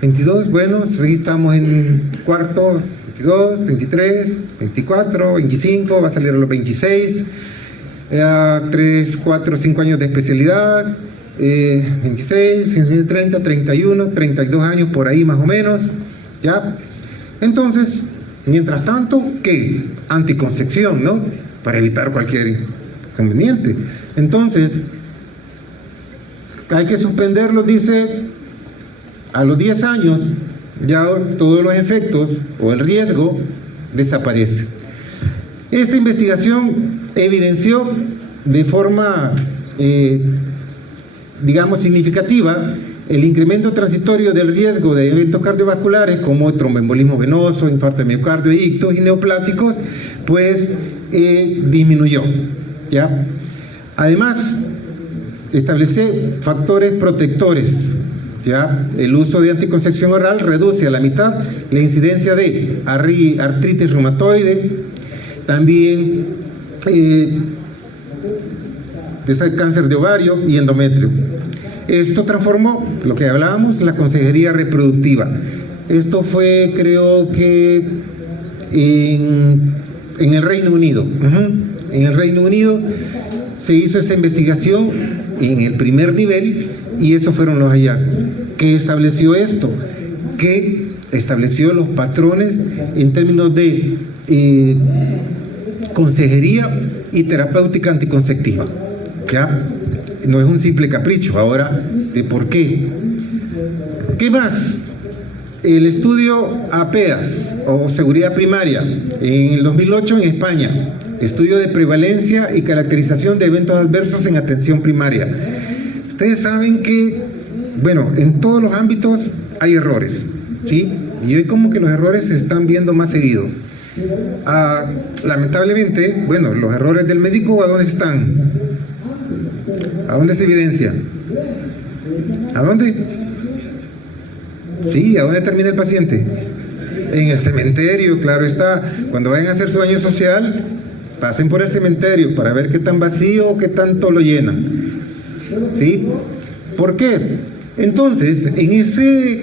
22, bueno, ahí estamos en cuarto, 22, 23, 24, 25, va a salir a los 26, 3, 4, 5 años de especialidad, 26, 30, 31, 32 años por ahí más o menos, ¿ya? Entonces, mientras tanto, ¿qué? Anticoncepción, ¿no? Para evitar cualquier inconveniente. Entonces, hay que suspenderlo, dice, a los 10 años, ya todos los efectos o el riesgo desaparece. Esta investigación evidenció de forma, digamos, significativa el incremento transitorio del riesgo de eventos cardiovasculares como tromboembolismo venoso, infarto de miocardio, ictus y neoplásicos, pues disminuyó, ¿ya? Además, establece factores protectores, ¿ya? El uso de anticoncepción oral reduce a la mitad la incidencia de artritis reumatoide, también de cáncer de ovario y endometrio. Esto transformó lo que hablábamos, la consejería reproductiva. Esto fue, creo que en el Reino Unido. En el Reino Unido se hizo esta investigación en el primer nivel y esos fueron los hallazgos. ¿Qué estableció esto? Que estableció los patrones en términos de consejería y terapéutica anticonceptiva. ¿Ya? No es un simple capricho. Ahora, ¿de por qué? ¿Qué más? El estudio APEAS, o Seguridad Primaria, en el 2008 en España, estudio de prevalencia y caracterización de eventos adversos en atención primaria. Ustedes saben que, bueno, en todos los ámbitos hay errores, ¿sí? Y hoy como que los errores se están viendo más seguido. Lamentablemente, bueno, los errores del médico, ¿a dónde están? ¿A dónde se evidencia? ¿A dónde? Sí, ¿a dónde termina el paciente? En el cementerio, claro está. Cuando vayan a hacer su baño social, pasen por el cementerio para ver qué tan vacío o qué tanto lo llenan. ¿Sí? ¿Por qué? Entonces, en ese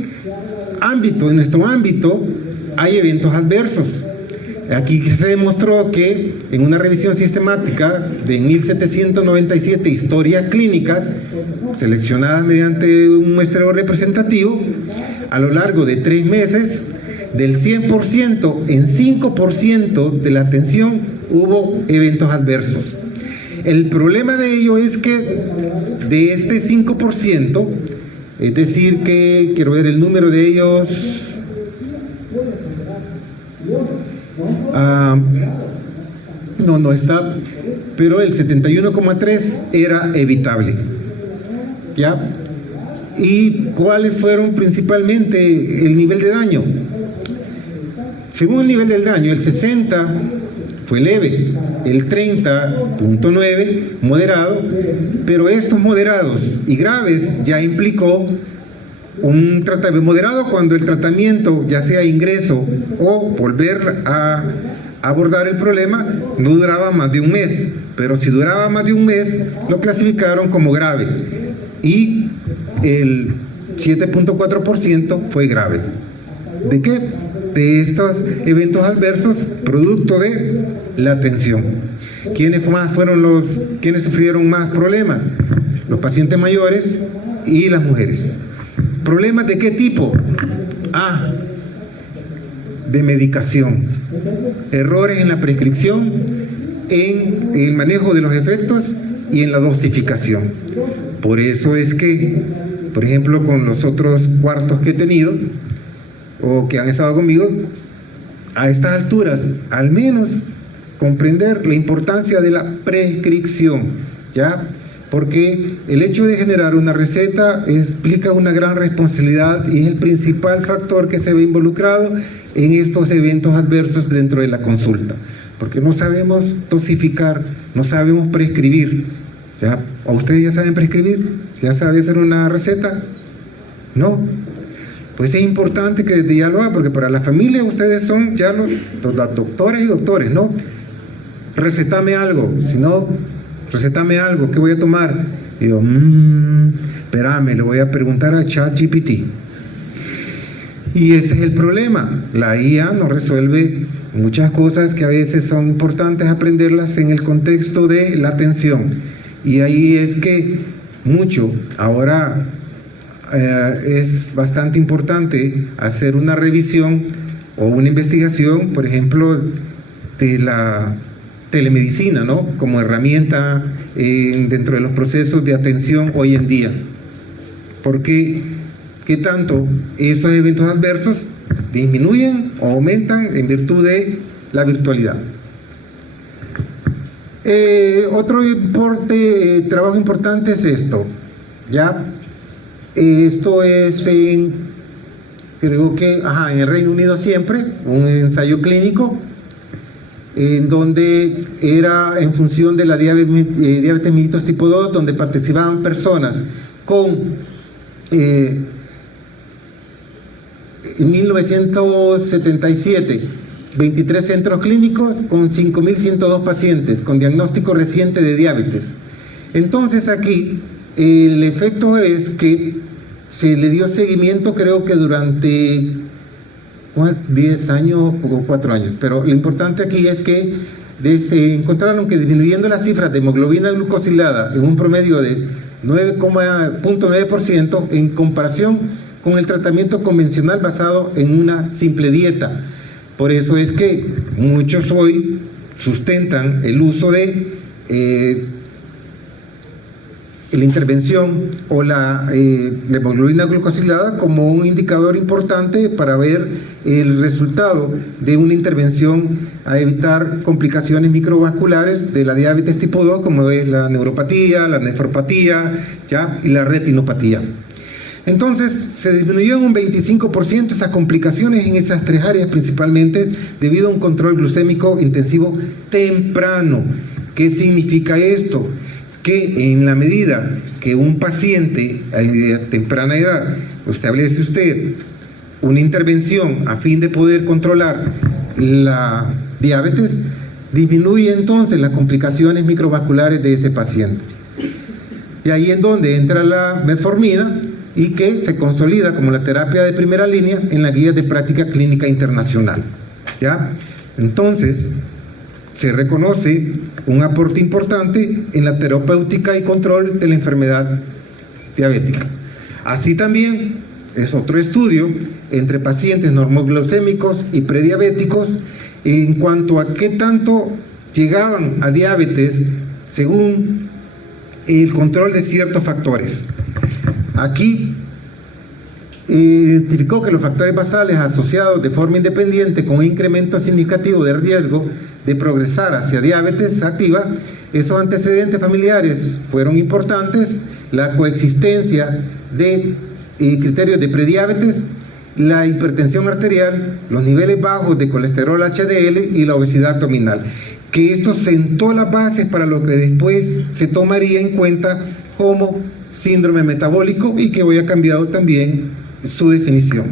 ámbito, en nuestro ámbito, hay eventos adversos. Aquí se demostró que en una revisión sistemática de 1797 historias clínicas, seleccionadas mediante un muestreo representativo, a lo largo de 3 meses, del 100%, en 5% de la atención hubo eventos adversos. El problema de ello es que de este 5%, es decir que, quiero ver el número de ellos, no está, pero el 71,3 era evitable. ¿Ya? ¿Y cuáles fueron principalmente el nivel de daño? Según el nivel del daño, el 60 fue leve, el 30.9 moderado, pero estos moderados y graves ya implicó un tratamiento moderado cuando el tratamiento, ya sea ingreso o volver a abordar el problema, no duraba más de un mes, pero si duraba más de un mes, lo clasificaron como grave y el 7.4% fue grave. ¿De qué? De estos eventos adversos producto de la atención. ¿Quiénes sufrieron más problemas? Los pacientes mayores y las mujeres. ¿Problemas de qué tipo? De medicación. Errores en la prescripción, en el manejo de los efectos y en la dosificación. Por eso es que, por ejemplo, con los otros cuartos que he tenido o que han estado conmigo, a estas alturas, al menos comprender la importancia de la prescripción, ¿ya? Porque el hecho de generar una receta explica una gran responsabilidad y es el principal factor que se ve involucrado en estos eventos adversos dentro de la consulta, porque no sabemos dosificar, no sabemos prescribir. ¿Ya? ¿O ustedes ya saben prescribir? ¿Ya saben hacer una receta? No. Pues es importante que desde ya lo hagan, porque para la familia ustedes son ya los doctores y doctores, ¿no? Recetame algo, si no, recetame algo, ¿qué voy a tomar? Y digo, espérame, le voy a preguntar a ChatGPT. Y ese es el problema, la IA no resuelve muchas cosas que a veces son importantes aprenderlas en el contexto de la atención. Y ahí es que ahora es bastante importante hacer una revisión o una investigación, por ejemplo, de la telemedicina, ¿no? Como herramienta dentro de los procesos de atención hoy en día. Porque, ¿qué tanto esos eventos adversos disminuyen o aumentan en virtud de la virtualidad? Otro trabajo importante es esto, ¿ya? Esto es creo que, en el Reino Unido siempre, un ensayo clínico, en donde era en función de la diabetes mellitus tipo 2, donde participaban personas con, en 1977, 23 centros clínicos con 5.102 pacientes con diagnóstico reciente de diabetes. Entonces aquí el efecto es que se le dio seguimiento, creo que durante 10 años o 4 años, pero lo importante aquí es que se encontraron que disminuyendo las cifras de hemoglobina glucosilada en un promedio de 9,9% en comparación con el tratamiento convencional basado en una simple dieta. Por eso es que muchos hoy sustentan el uso de la intervención o la hemoglobina glucosilada como un indicador importante para ver el resultado de una intervención a evitar complicaciones microvasculares de la diabetes tipo 2, como es la neuropatía, la nefropatía, ¿ya? Y la retinopatía. Entonces se disminuyó en un 25% esas complicaciones en esas tres áreas, principalmente debido a un control glucémico intensivo temprano. ¿Qué significa esto? Que en la medida que un paciente a temprana edad establece usted una intervención a fin de poder controlar la diabetes, disminuye entonces las complicaciones microvasculares de ese paciente. Y ahí es donde entra la metformina y que se consolida como la terapia de primera línea en la guía de práctica clínica internacional. ¿Ya? Entonces, se reconoce un aporte importante en la terapéutica y control de la enfermedad diabética. Así también es otro estudio entre pacientes normoglucémicos y prediabéticos en cuanto a qué tanto llegaban a diabetes según el control de ciertos factores. Aquí identificó que los factores basales asociados de forma independiente con un incremento significativo de riesgo de progresar hacia diabetes activa, esos antecedentes familiares fueron importantes, la coexistencia de criterios de prediabetes, la hipertensión arterial, los niveles bajos de colesterol HDL y la obesidad abdominal, que esto sentó las bases para lo que después se tomaría en cuenta como síndrome metabólico y que hoy ha cambiado también su definición.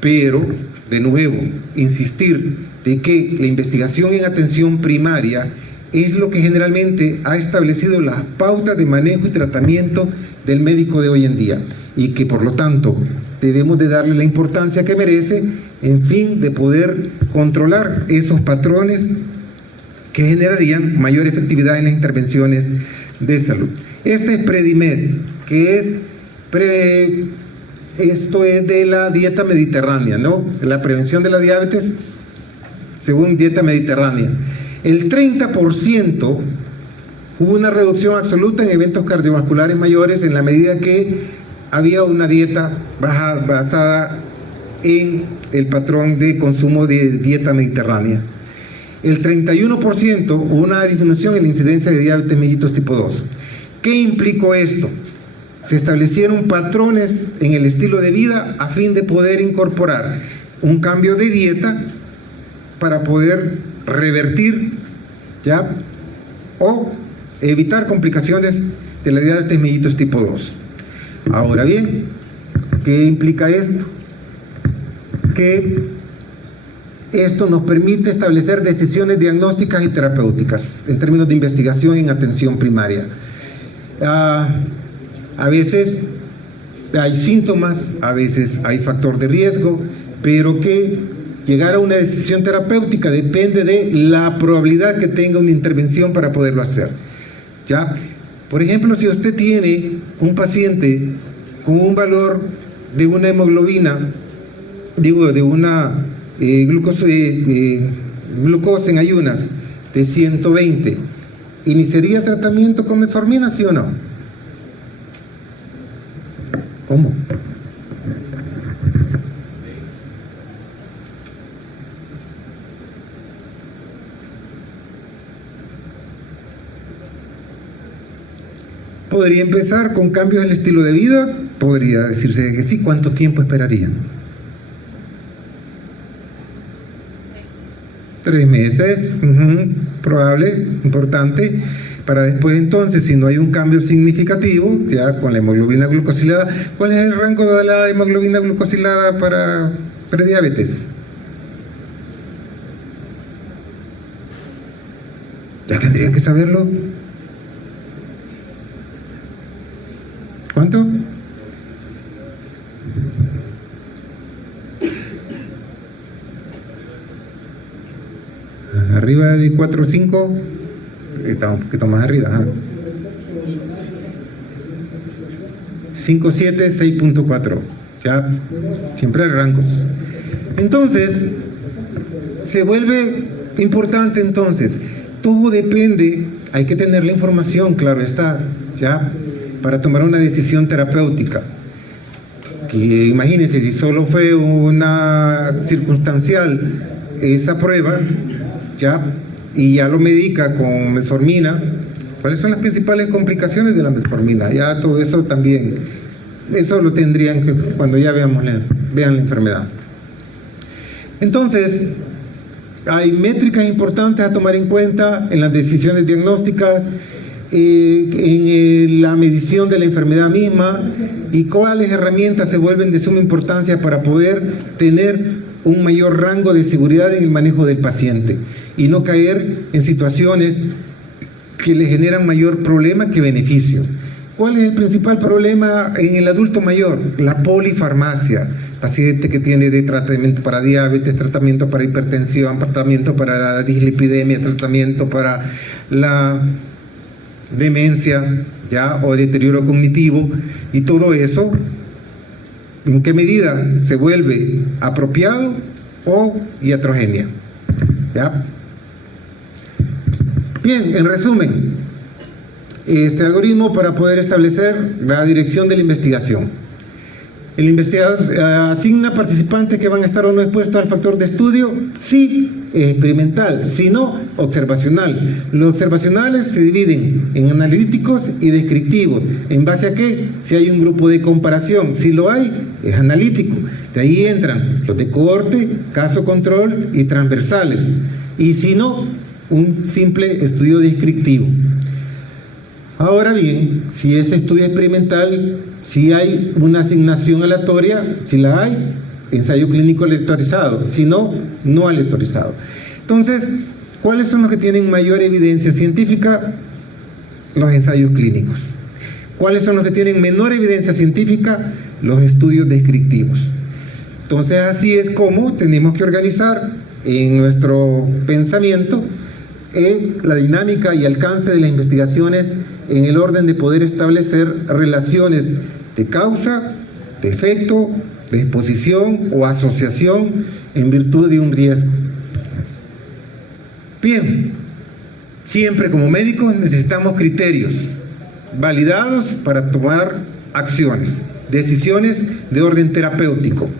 Pero, de nuevo, insistir de que la investigación en atención primaria es lo que generalmente ha establecido las pautas de manejo y tratamiento del médico de hoy en día y que por lo tanto debemos de darle la importancia que merece en fin de poder controlar esos patrones que generarían mayor efectividad en las intervenciones de salud. Este es Predimed, que es esto es de la dieta mediterránea, ¿no? La prevención de la diabetes según dieta mediterránea. El 30% hubo una reducción absoluta en eventos cardiovasculares mayores en la medida que había una dieta basada en el patrón de consumo de dieta mediterránea. El 31% hubo una disminución en la incidencia de diabetes mellitus tipo 2. ¿Qué implicó esto? Se establecieron patrones en el estilo de vida a fin de poder incorporar un cambio de dieta para poder revertir, ¿ya?, o evitar complicaciones de la diabetes mellitus tipo 2. Ahora bien, ¿qué implica esto? Que esto nos permite establecer decisiones diagnósticas y terapéuticas en términos de investigación en atención primaria. A veces hay síntomas, a veces hay factor de riesgo, pero que llegar a una decisión terapéutica depende de la probabilidad que tenga una intervención para poderlo hacer. ¿Ya? Por ejemplo, si usted tiene un paciente con un valor de una hemoglobina, de una glucosa en ayunas de 120, ¿iniciaría tratamiento con metformina, sí o no? ¿Cómo? ¿Podría empezar con cambios en el estilo de vida? Podría decirse que sí. ¿Cuánto tiempo esperaría? 3 meses, probable, importante, para después entonces, si no hay un cambio significativo, ya con la hemoglobina glucosilada. ¿Cuál es el rango de la hemoglobina glucosilada para prediabetes? Ya tendrían que saberlo. ¿Cuánto? Arriba de 4 o 5, está un poquito más arriba. 5, 7, 6.4. ya siempre hay rangos. Entonces, se vuelve importante entonces, todo depende, hay que tener la información, claro está, ya, para tomar una decisión terapéutica. Que imagínense, si solo fue una circunstancial esa prueba, ya, y ya lo medica con metformina, ¿cuáles son las principales complicaciones de la metformina? Ya todo eso también, eso lo tendrían que, cuando ya vean la enfermedad. Entonces, hay métricas importantes a tomar en cuenta en las decisiones diagnósticas, en la medición de la enfermedad misma, y cuáles herramientas se vuelven de suma importancia para poder tener un mayor rango de seguridad en el manejo del paciente y no caer en situaciones que le generan mayor problema que beneficio. ¿Cuál es el principal problema en el adulto mayor? La polifarmacia. Paciente que tiene de tratamiento para diabetes, tratamiento para hipertensión, tratamiento para la dislipidemia, tratamiento para la demencia, ya, o deterioro cognitivo, y todo eso, ¿en qué medida se vuelve apropiado o iatrogenia? ¿Ya? Bien, en resumen, este algoritmo para poder establecer la dirección de la investigación. El investigador asigna participantes que van a estar o no expuestos al factor de estudio, sí, experimental, si no, observacional. Los observacionales se dividen en analíticos y descriptivos. ¿En base a qué? Si hay un grupo de comparación. Si lo hay, es analítico. De ahí entran los de cohorte, caso control y transversales. Y si no, un simple estudio descriptivo. Ahora bien, si es estudio experimental, si hay una asignación aleatoria, si la hay, ensayo clínico aleatorizado, si no, no aleatorizado. Entonces, ¿cuáles son los que tienen mayor evidencia científica? Los ensayos clínicos. ¿Cuáles son los que tienen menor evidencia científica? Los estudios descriptivos. Entonces, así es como tenemos que organizar en nuestro pensamiento la dinámica y alcance de las investigaciones en el orden de poder establecer relaciones de causa, de efecto, de exposición o asociación en virtud de un riesgo. Bien, siempre como médicos necesitamos criterios validados para tomar acciones, decisiones de orden terapéutico.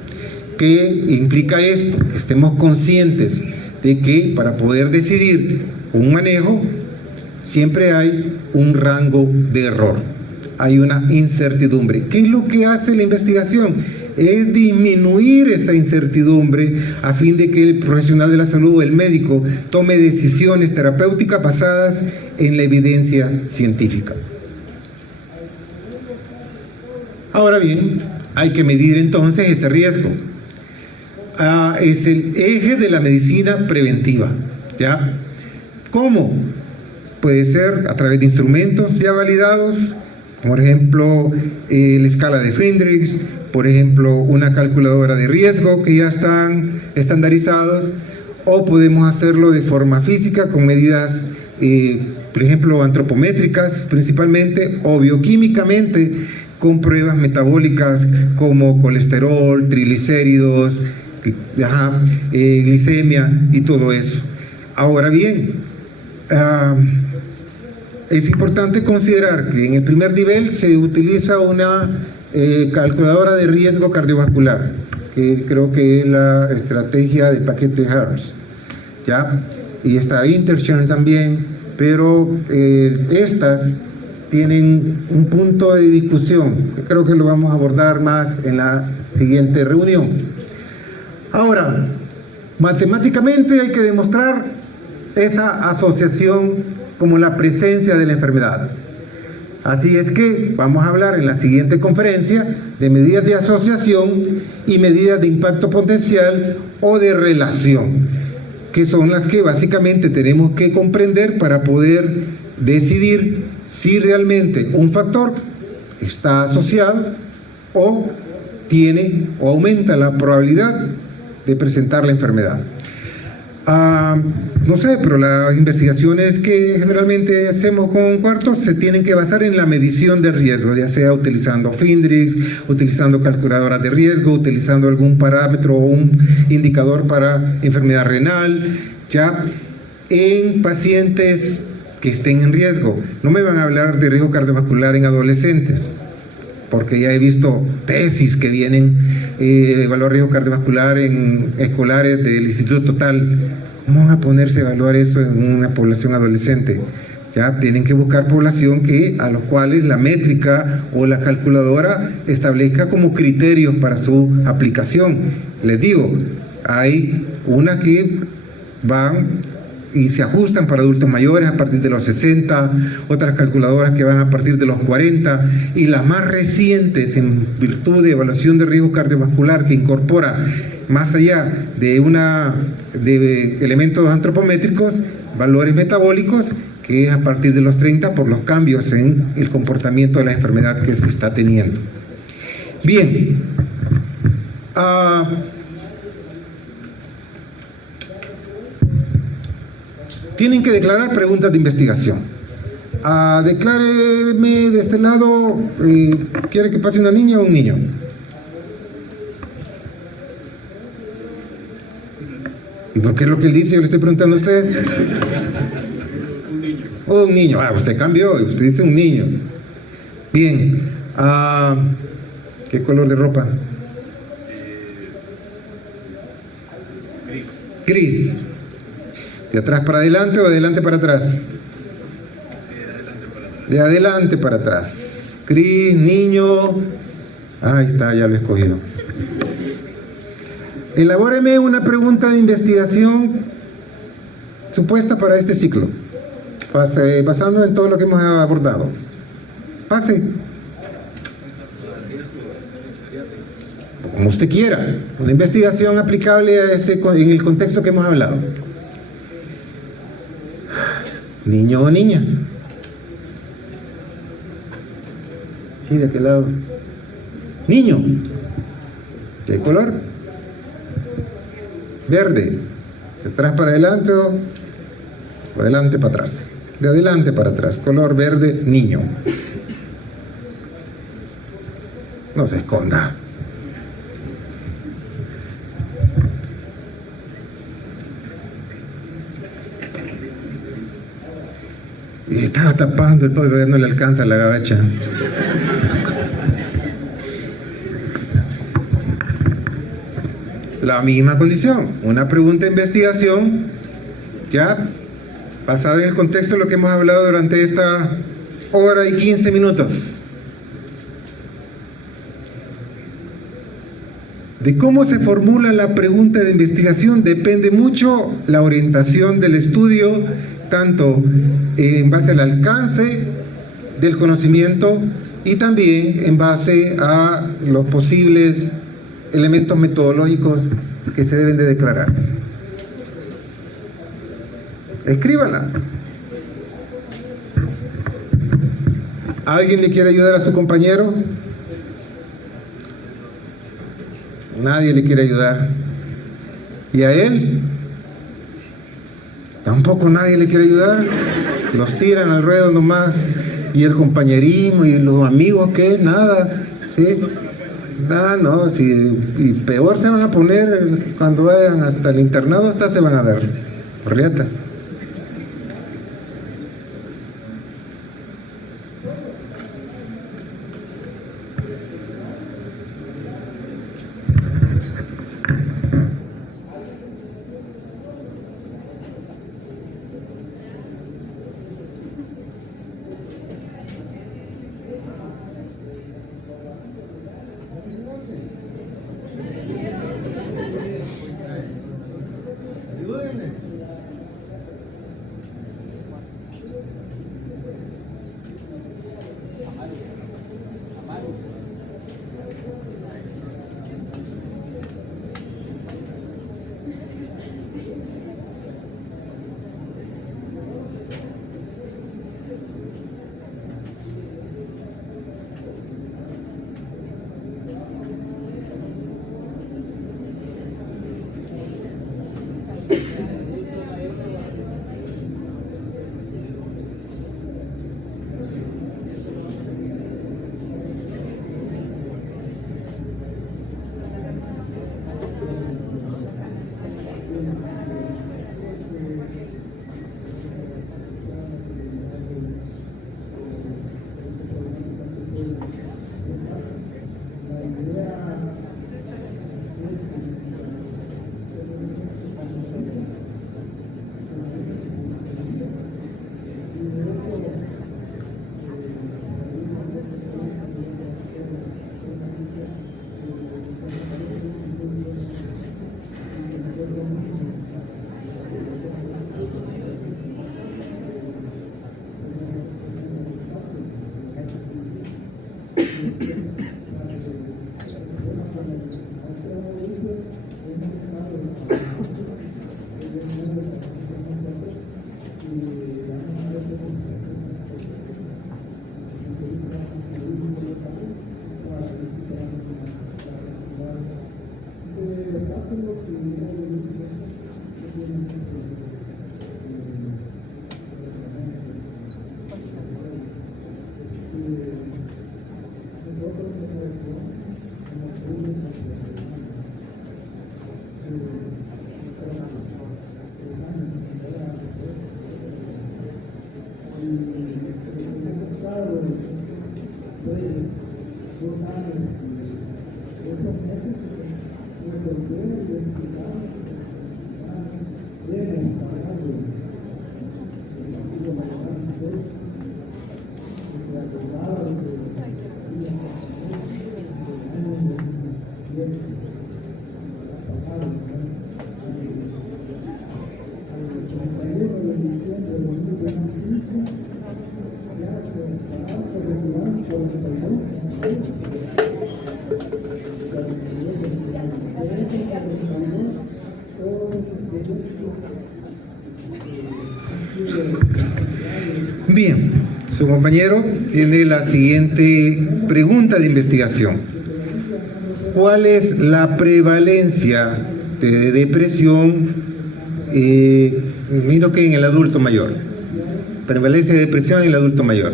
¿Qué implica esto? Que estemos conscientes de que para poder decidir un manejo siempre hay un rango de error, hay una incertidumbre. ¿Qué es lo que hace la investigación? Es disminuir esa incertidumbre a fin de que el profesional de la salud o el médico tome decisiones terapéuticas basadas en la evidencia científica. Ahora bien, hay que medir entonces ese riesgo. Es el eje de la medicina preventiva, ¿ya? ¿Cómo? Puede ser a través de instrumentos ya validados, por ejemplo, la escala de Friedrich, por ejemplo, una calculadora de riesgo que ya están estandarizados, o podemos hacerlo de forma física con medidas, por ejemplo, antropométricas principalmente, o bioquímicamente con pruebas metabólicas como colesterol, triglicéridos, glicemia y todo eso. Ahora bien, es importante considerar que en el primer nivel se utiliza una calculadora de riesgo cardiovascular, que creo que es la estrategia del paquete HERS, ¿ya? Y está Interchange también, pero estas tienen un punto de discusión, que creo que lo vamos a abordar más en la siguiente reunión. Ahora, matemáticamente hay que demostrar esa asociación como la presencia de la enfermedad. Así es que vamos a hablar en la siguiente conferencia de medidas de asociación y medidas de impacto potencial o de relación, que son las que básicamente tenemos que comprender para poder decidir si realmente un factor está asociado o tiene o aumenta la probabilidad de presentar la enfermedad. No sé, pero las investigaciones que generalmente hacemos con cuartos se tienen que basar en la medición de riesgo, ya sea utilizando Findrix, utilizando calculadoras de riesgo, utilizando algún parámetro o un indicador para enfermedad renal, ya en pacientes que estén en riesgo. No me van a hablar de riesgo cardiovascular en adolescentes, porque ya he visto tesis que vienen evaluar riesgo cardiovascular en escolares del Instituto Total. ¿Cómo van a ponerse a evaluar eso en una población adolescente? Ya tienen que buscar población a los cuales la métrica o la calculadora establezca como criterios para su aplicación. Les digo, hay unas que van y se ajustan para adultos mayores a partir de los 60, otras calculadoras que van a partir de los 40, y las más recientes en virtud de evaluación de riesgo cardiovascular que incorpora más allá de elementos antropométricos, valores metabólicos, que es a partir de los 30 por los cambios en el comportamiento de la enfermedad que se está teniendo. Bien, tienen que declarar preguntas de investigación. Decláreme de este lado, ¿quiere que pase una niña o un niño? ¿Y por qué es lo que él dice? Yo le estoy preguntando a usted. Un niño. Un niño. Usted cambió, usted dice un niño. Bien. ¿Qué color de ropa? Gris. Gris. ¿De atrás para adelante o de adelante para atrás? De adelante para atrás. Gris, niño. Ahí está, ya lo he escogido. Elabóreme una pregunta de investigación supuesta para este ciclo, basándonos en todo lo que hemos abordado. Pase. Como usted quiera. Una investigación aplicable a en el contexto que hemos hablado. ¿Niño o niña? Sí, ¿de qué lado? Niño. ¿Qué color? Verde. ¿De atrás para adelante o adelante para atrás? De adelante para atrás. Color verde, niño. No se esconda. Y estaba tapando el polvo, no le alcanza la gabacha. La misma condición, una pregunta de investigación, ya basada en el contexto de lo que hemos hablado durante esta hora y 15 minutos. De cómo se formula la pregunta de investigación depende mucho la orientación del estudio, tanto en base al alcance del conocimiento y también en base a los posibles elementos metodológicos que se deben de declarar. Escríbala. ¿Alguien le quiere ayudar a su compañero? Nadie le quiere ayudar. ¿Y a él? Tampoco nadie le quiere ayudar. Los tiran al ruedo nomás. Y el compañerismo y los amigos, ¿qué? Nada. ¿Sí? No, si, y peor se van a poner cuando vayan hasta el internado, hasta se van a dar riata. Bien, su compañero tiene la siguiente pregunta de investigación. ¿Cuál es la prevalencia de depresión, miro que en el adulto mayor? Prevalencia de depresión en el adulto mayor.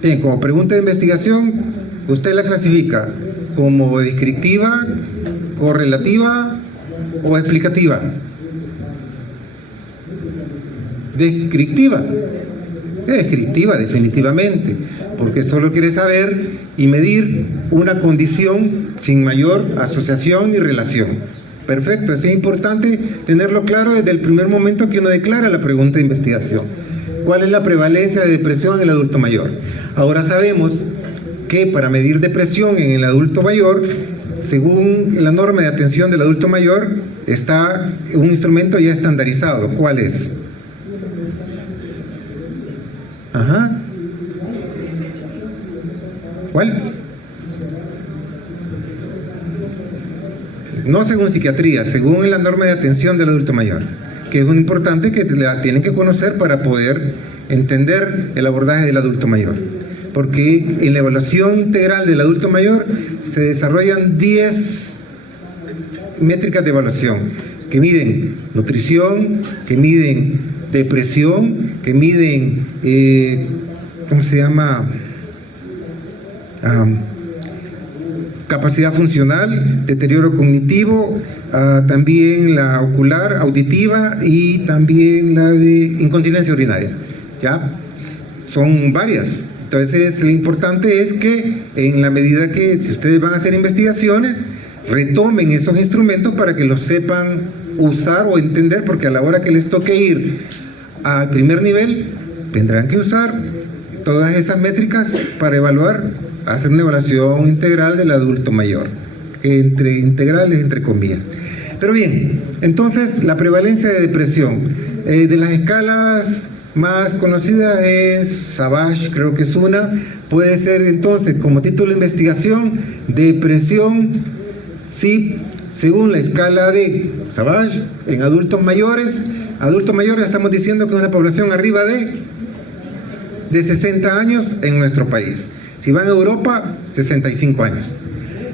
Bien, como pregunta de investigación, usted la clasifica como descriptiva, correlativa o explicativa. Descriptiva. Descriptiva, definitivamente, porque solo quiere saber y medir una condición sin mayor asociación ni relación. Perfecto, eso es importante tenerlo claro desde el primer momento que uno declara la pregunta de investigación. ¿Cuál es la prevalencia de depresión en el adulto mayor? Ahora sabemos que para medir depresión en el adulto mayor, según la norma de atención del adulto mayor, está un instrumento ya estandarizado. ¿Cuál es? Ajá. ¿Cuál? No según psiquiatría, según la norma de atención del adulto mayor, que es muy importante que la tienen que conocer para poder entender el abordaje del adulto mayor. Porque en la evaluación integral del adulto mayor se desarrollan 10 métricas de evaluación que miden nutrición, que miden depresión, que miden, ¿cómo se llama? Capacidad funcional, deterioro cognitivo, también la ocular, auditiva y también la de incontinencia urinaria. ¿Ya? Son varias. Entonces, lo importante es que en la medida que, si ustedes van a hacer investigaciones, retomen esos instrumentos para que los sepan usar o entender, porque a la hora que les toque ir al primer nivel, tendrán que usar todas esas métricas para evaluar, hacer una evaluación integral del adulto mayor, que integrales entre comillas. Pero bien, entonces la prevalencia de depresión, de las escalas más conocidas es Savage, creo que es una, puede ser entonces como título de investigación, depresión, sí, según la escala de Savage, en adultos mayores estamos diciendo que es una población arriba de 60 años en nuestro país. Si van a Europa, 65 años.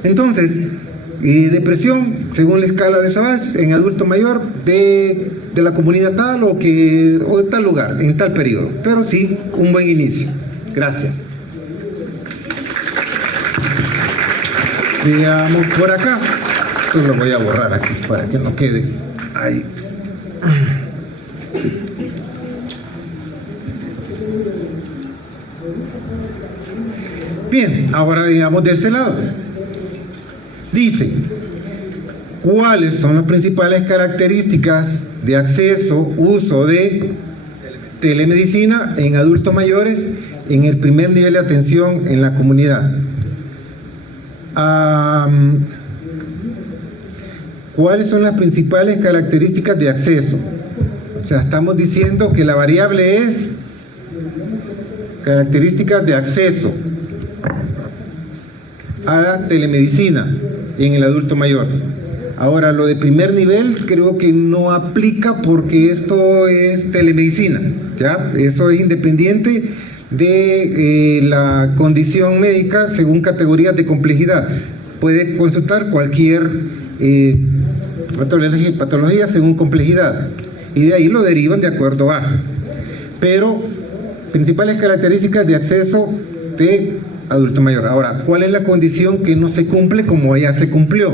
Entonces, depresión, según la escala de Savage, en adulto mayor de la comunidad tal o de tal lugar, en tal periodo. Pero sí, un buen inicio. Gracias. Veamos por acá. Esto lo voy a borrar aquí para que no quede ahí. Bien, ahora veamos de este lado. Dice, ¿cuáles son las principales características de acceso, uso de telemedicina en adultos mayores en el primer nivel de atención en la comunidad? ¿Cuáles son las principales características de acceso? O sea, estamos diciendo que la variable es características de acceso a la telemedicina en el adulto mayor. Ahora, lo de primer nivel creo que no aplica porque esto es telemedicina, ¿ya? Eso es independiente de la condición médica según categorías de complejidad. Puede consultar cualquier patología según complejidad y de ahí lo derivan de acuerdo a. Pero principales características de acceso de adulto mayor. Ahora, ¿cuál es la condición que no se cumple como ya se cumplió?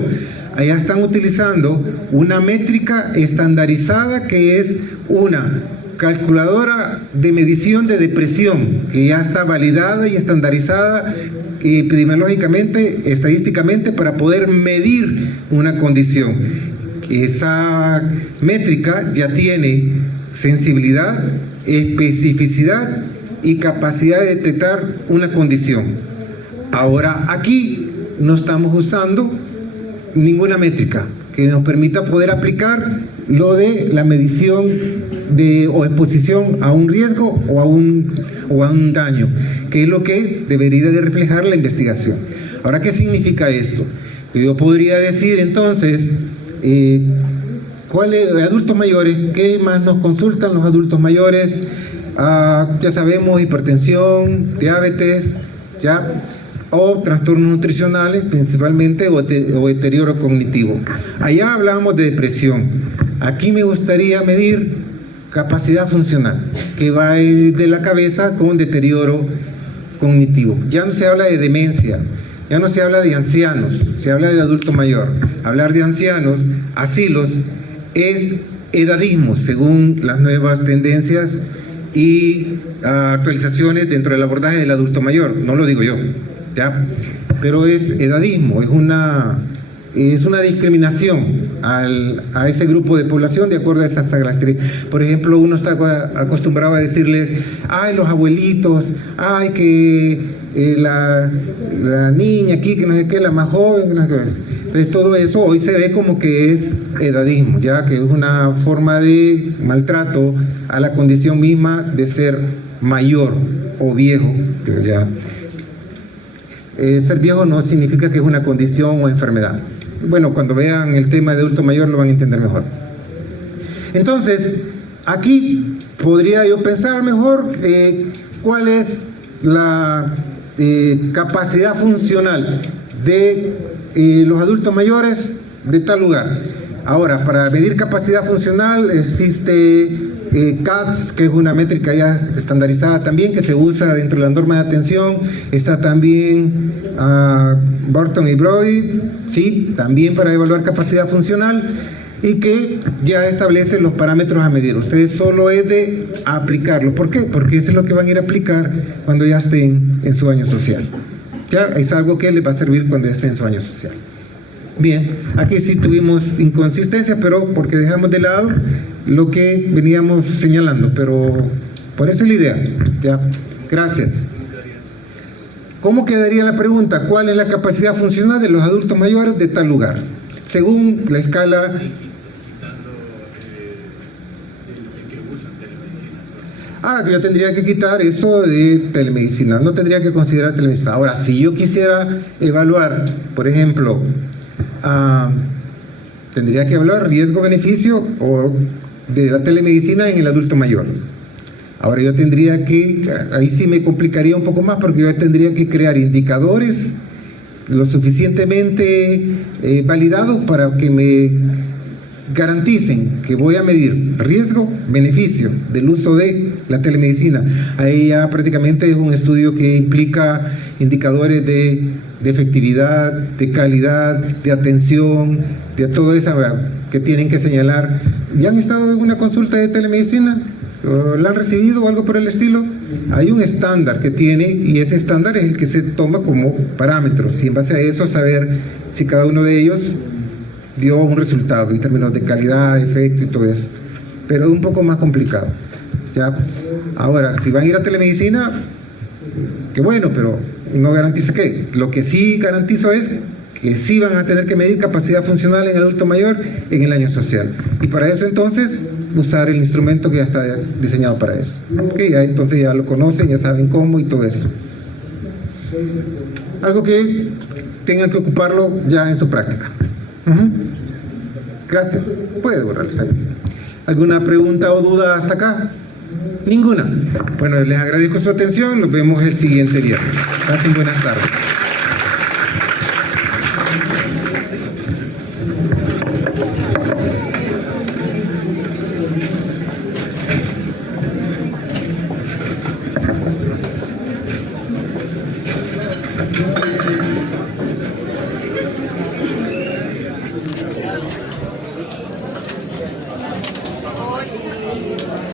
Allá están utilizando una métrica estandarizada que es una calculadora de medición de depresión, que ya está validada y estandarizada epidemiológicamente, estadísticamente, para poder medir una condición. Esa métrica ya tiene sensibilidad, especificidad y capacidad de detectar una condición. Ahora aquí no estamos usando ninguna métrica que nos permita poder aplicar lo de la medición de o exposición a un riesgo o a un daño, que es lo que debería de reflejar la investigación. Ahora, ¿qué significa esto? Yo podría decir entonces, adultos mayores, ¿qué más nos consultan los adultos mayores? Ya sabemos, hipertensión, diabetes, ya, o trastornos nutricionales principalmente, o deterioro cognitivo. Allá hablábamos de depresión. Aquí me gustaría medir capacidad funcional, que va de la cabeza con deterioro cognitivo. Ya no se habla de demencia, ya no se habla de ancianos, se habla de adulto mayor. Hablar de ancianos, asilos, es edadismo, según las nuevas tendencias y actualizaciones dentro del abordaje del adulto mayor. No lo digo yo, ¿ya? Pero es edadismo, es una discriminación a ese grupo de población de acuerdo a esas características. Por ejemplo, uno está acostumbrado a decirles, ay, los abuelitos, ay, que la niña aquí, que no sé qué, la más joven, que no sé qué. Entonces todo eso hoy se ve como que es edadismo, ya que es una forma de maltrato a la condición misma de ser mayor o viejo. Pero ya ser viejo no significa que es una condición o enfermedad. Bueno, cuando vean el tema de adulto mayor lo van a entender mejor. Entonces, aquí podría yo pensar mejor cuál es la capacidad funcional de los adultos mayores de tal lugar. Ahora, para medir capacidad funcional existe CATS, que es una métrica ya estandarizada también, que se usa dentro de la norma de atención. Está también Burton y Brody, sí, también para evaluar capacidad funcional, y que ya establece los parámetros a medir. Ustedes solo es de aplicarlo. ¿Por qué? Porque eso es lo que van a ir a aplicar cuando ya estén en su año social. Ya es algo que les va a servir cuando ya estén en su año social. Bien, aquí sí tuvimos inconsistencia, pero porque dejamos de lado lo que veníamos señalando, pero por eso es la idea. Ya, gracias. ¿Cómo quedaría la pregunta? ¿Cuál es la capacidad funcional de los adultos mayores de tal lugar? Según la escala. Yo tendría que quitar eso de telemedicina, no tendría que considerar telemedicina. Ahora, si yo quisiera evaluar, por ejemplo, tendría que evaluar riesgo-beneficio o de la telemedicina en el adulto mayor. Ahora yo tendría que, ahí sí me complicaría un poco más, porque yo tendría que crear indicadores lo suficientemente validados para que me garanticen que voy a medir riesgo-beneficio del uso de la telemedicina. Ahí ya prácticamente es un estudio que implica indicadores de efectividad, de calidad, de atención, de todo eso que tienen que señalar. ¿Ya han estado en una consulta de telemedicina? ¿O la han recibido o algo por el estilo? Hay un estándar que tiene, y ese estándar es el que se toma como parámetros, y en base a eso saber si cada uno de ellos dio un resultado en términos de calidad, efecto y todo eso. Pero es un poco más complicado, ¿ya? Ahora, si van a ir a telemedicina, qué bueno, pero no garantiza que. Lo que sí garantizo es que sí van a tener que medir capacidad funcional en el adulto mayor en el año social. Y para eso entonces usar el instrumento que ya está diseñado para eso. Ya, entonces ya lo conocen, ya saben cómo y todo eso. Algo que tengan que ocuparlo ya en su práctica. Gracias. Puede borrarlo. ¿Alguna pregunta o duda hasta acá? Ninguna. Bueno, les agradezco su atención. Nos vemos el siguiente viernes. Pasen buenas tardes.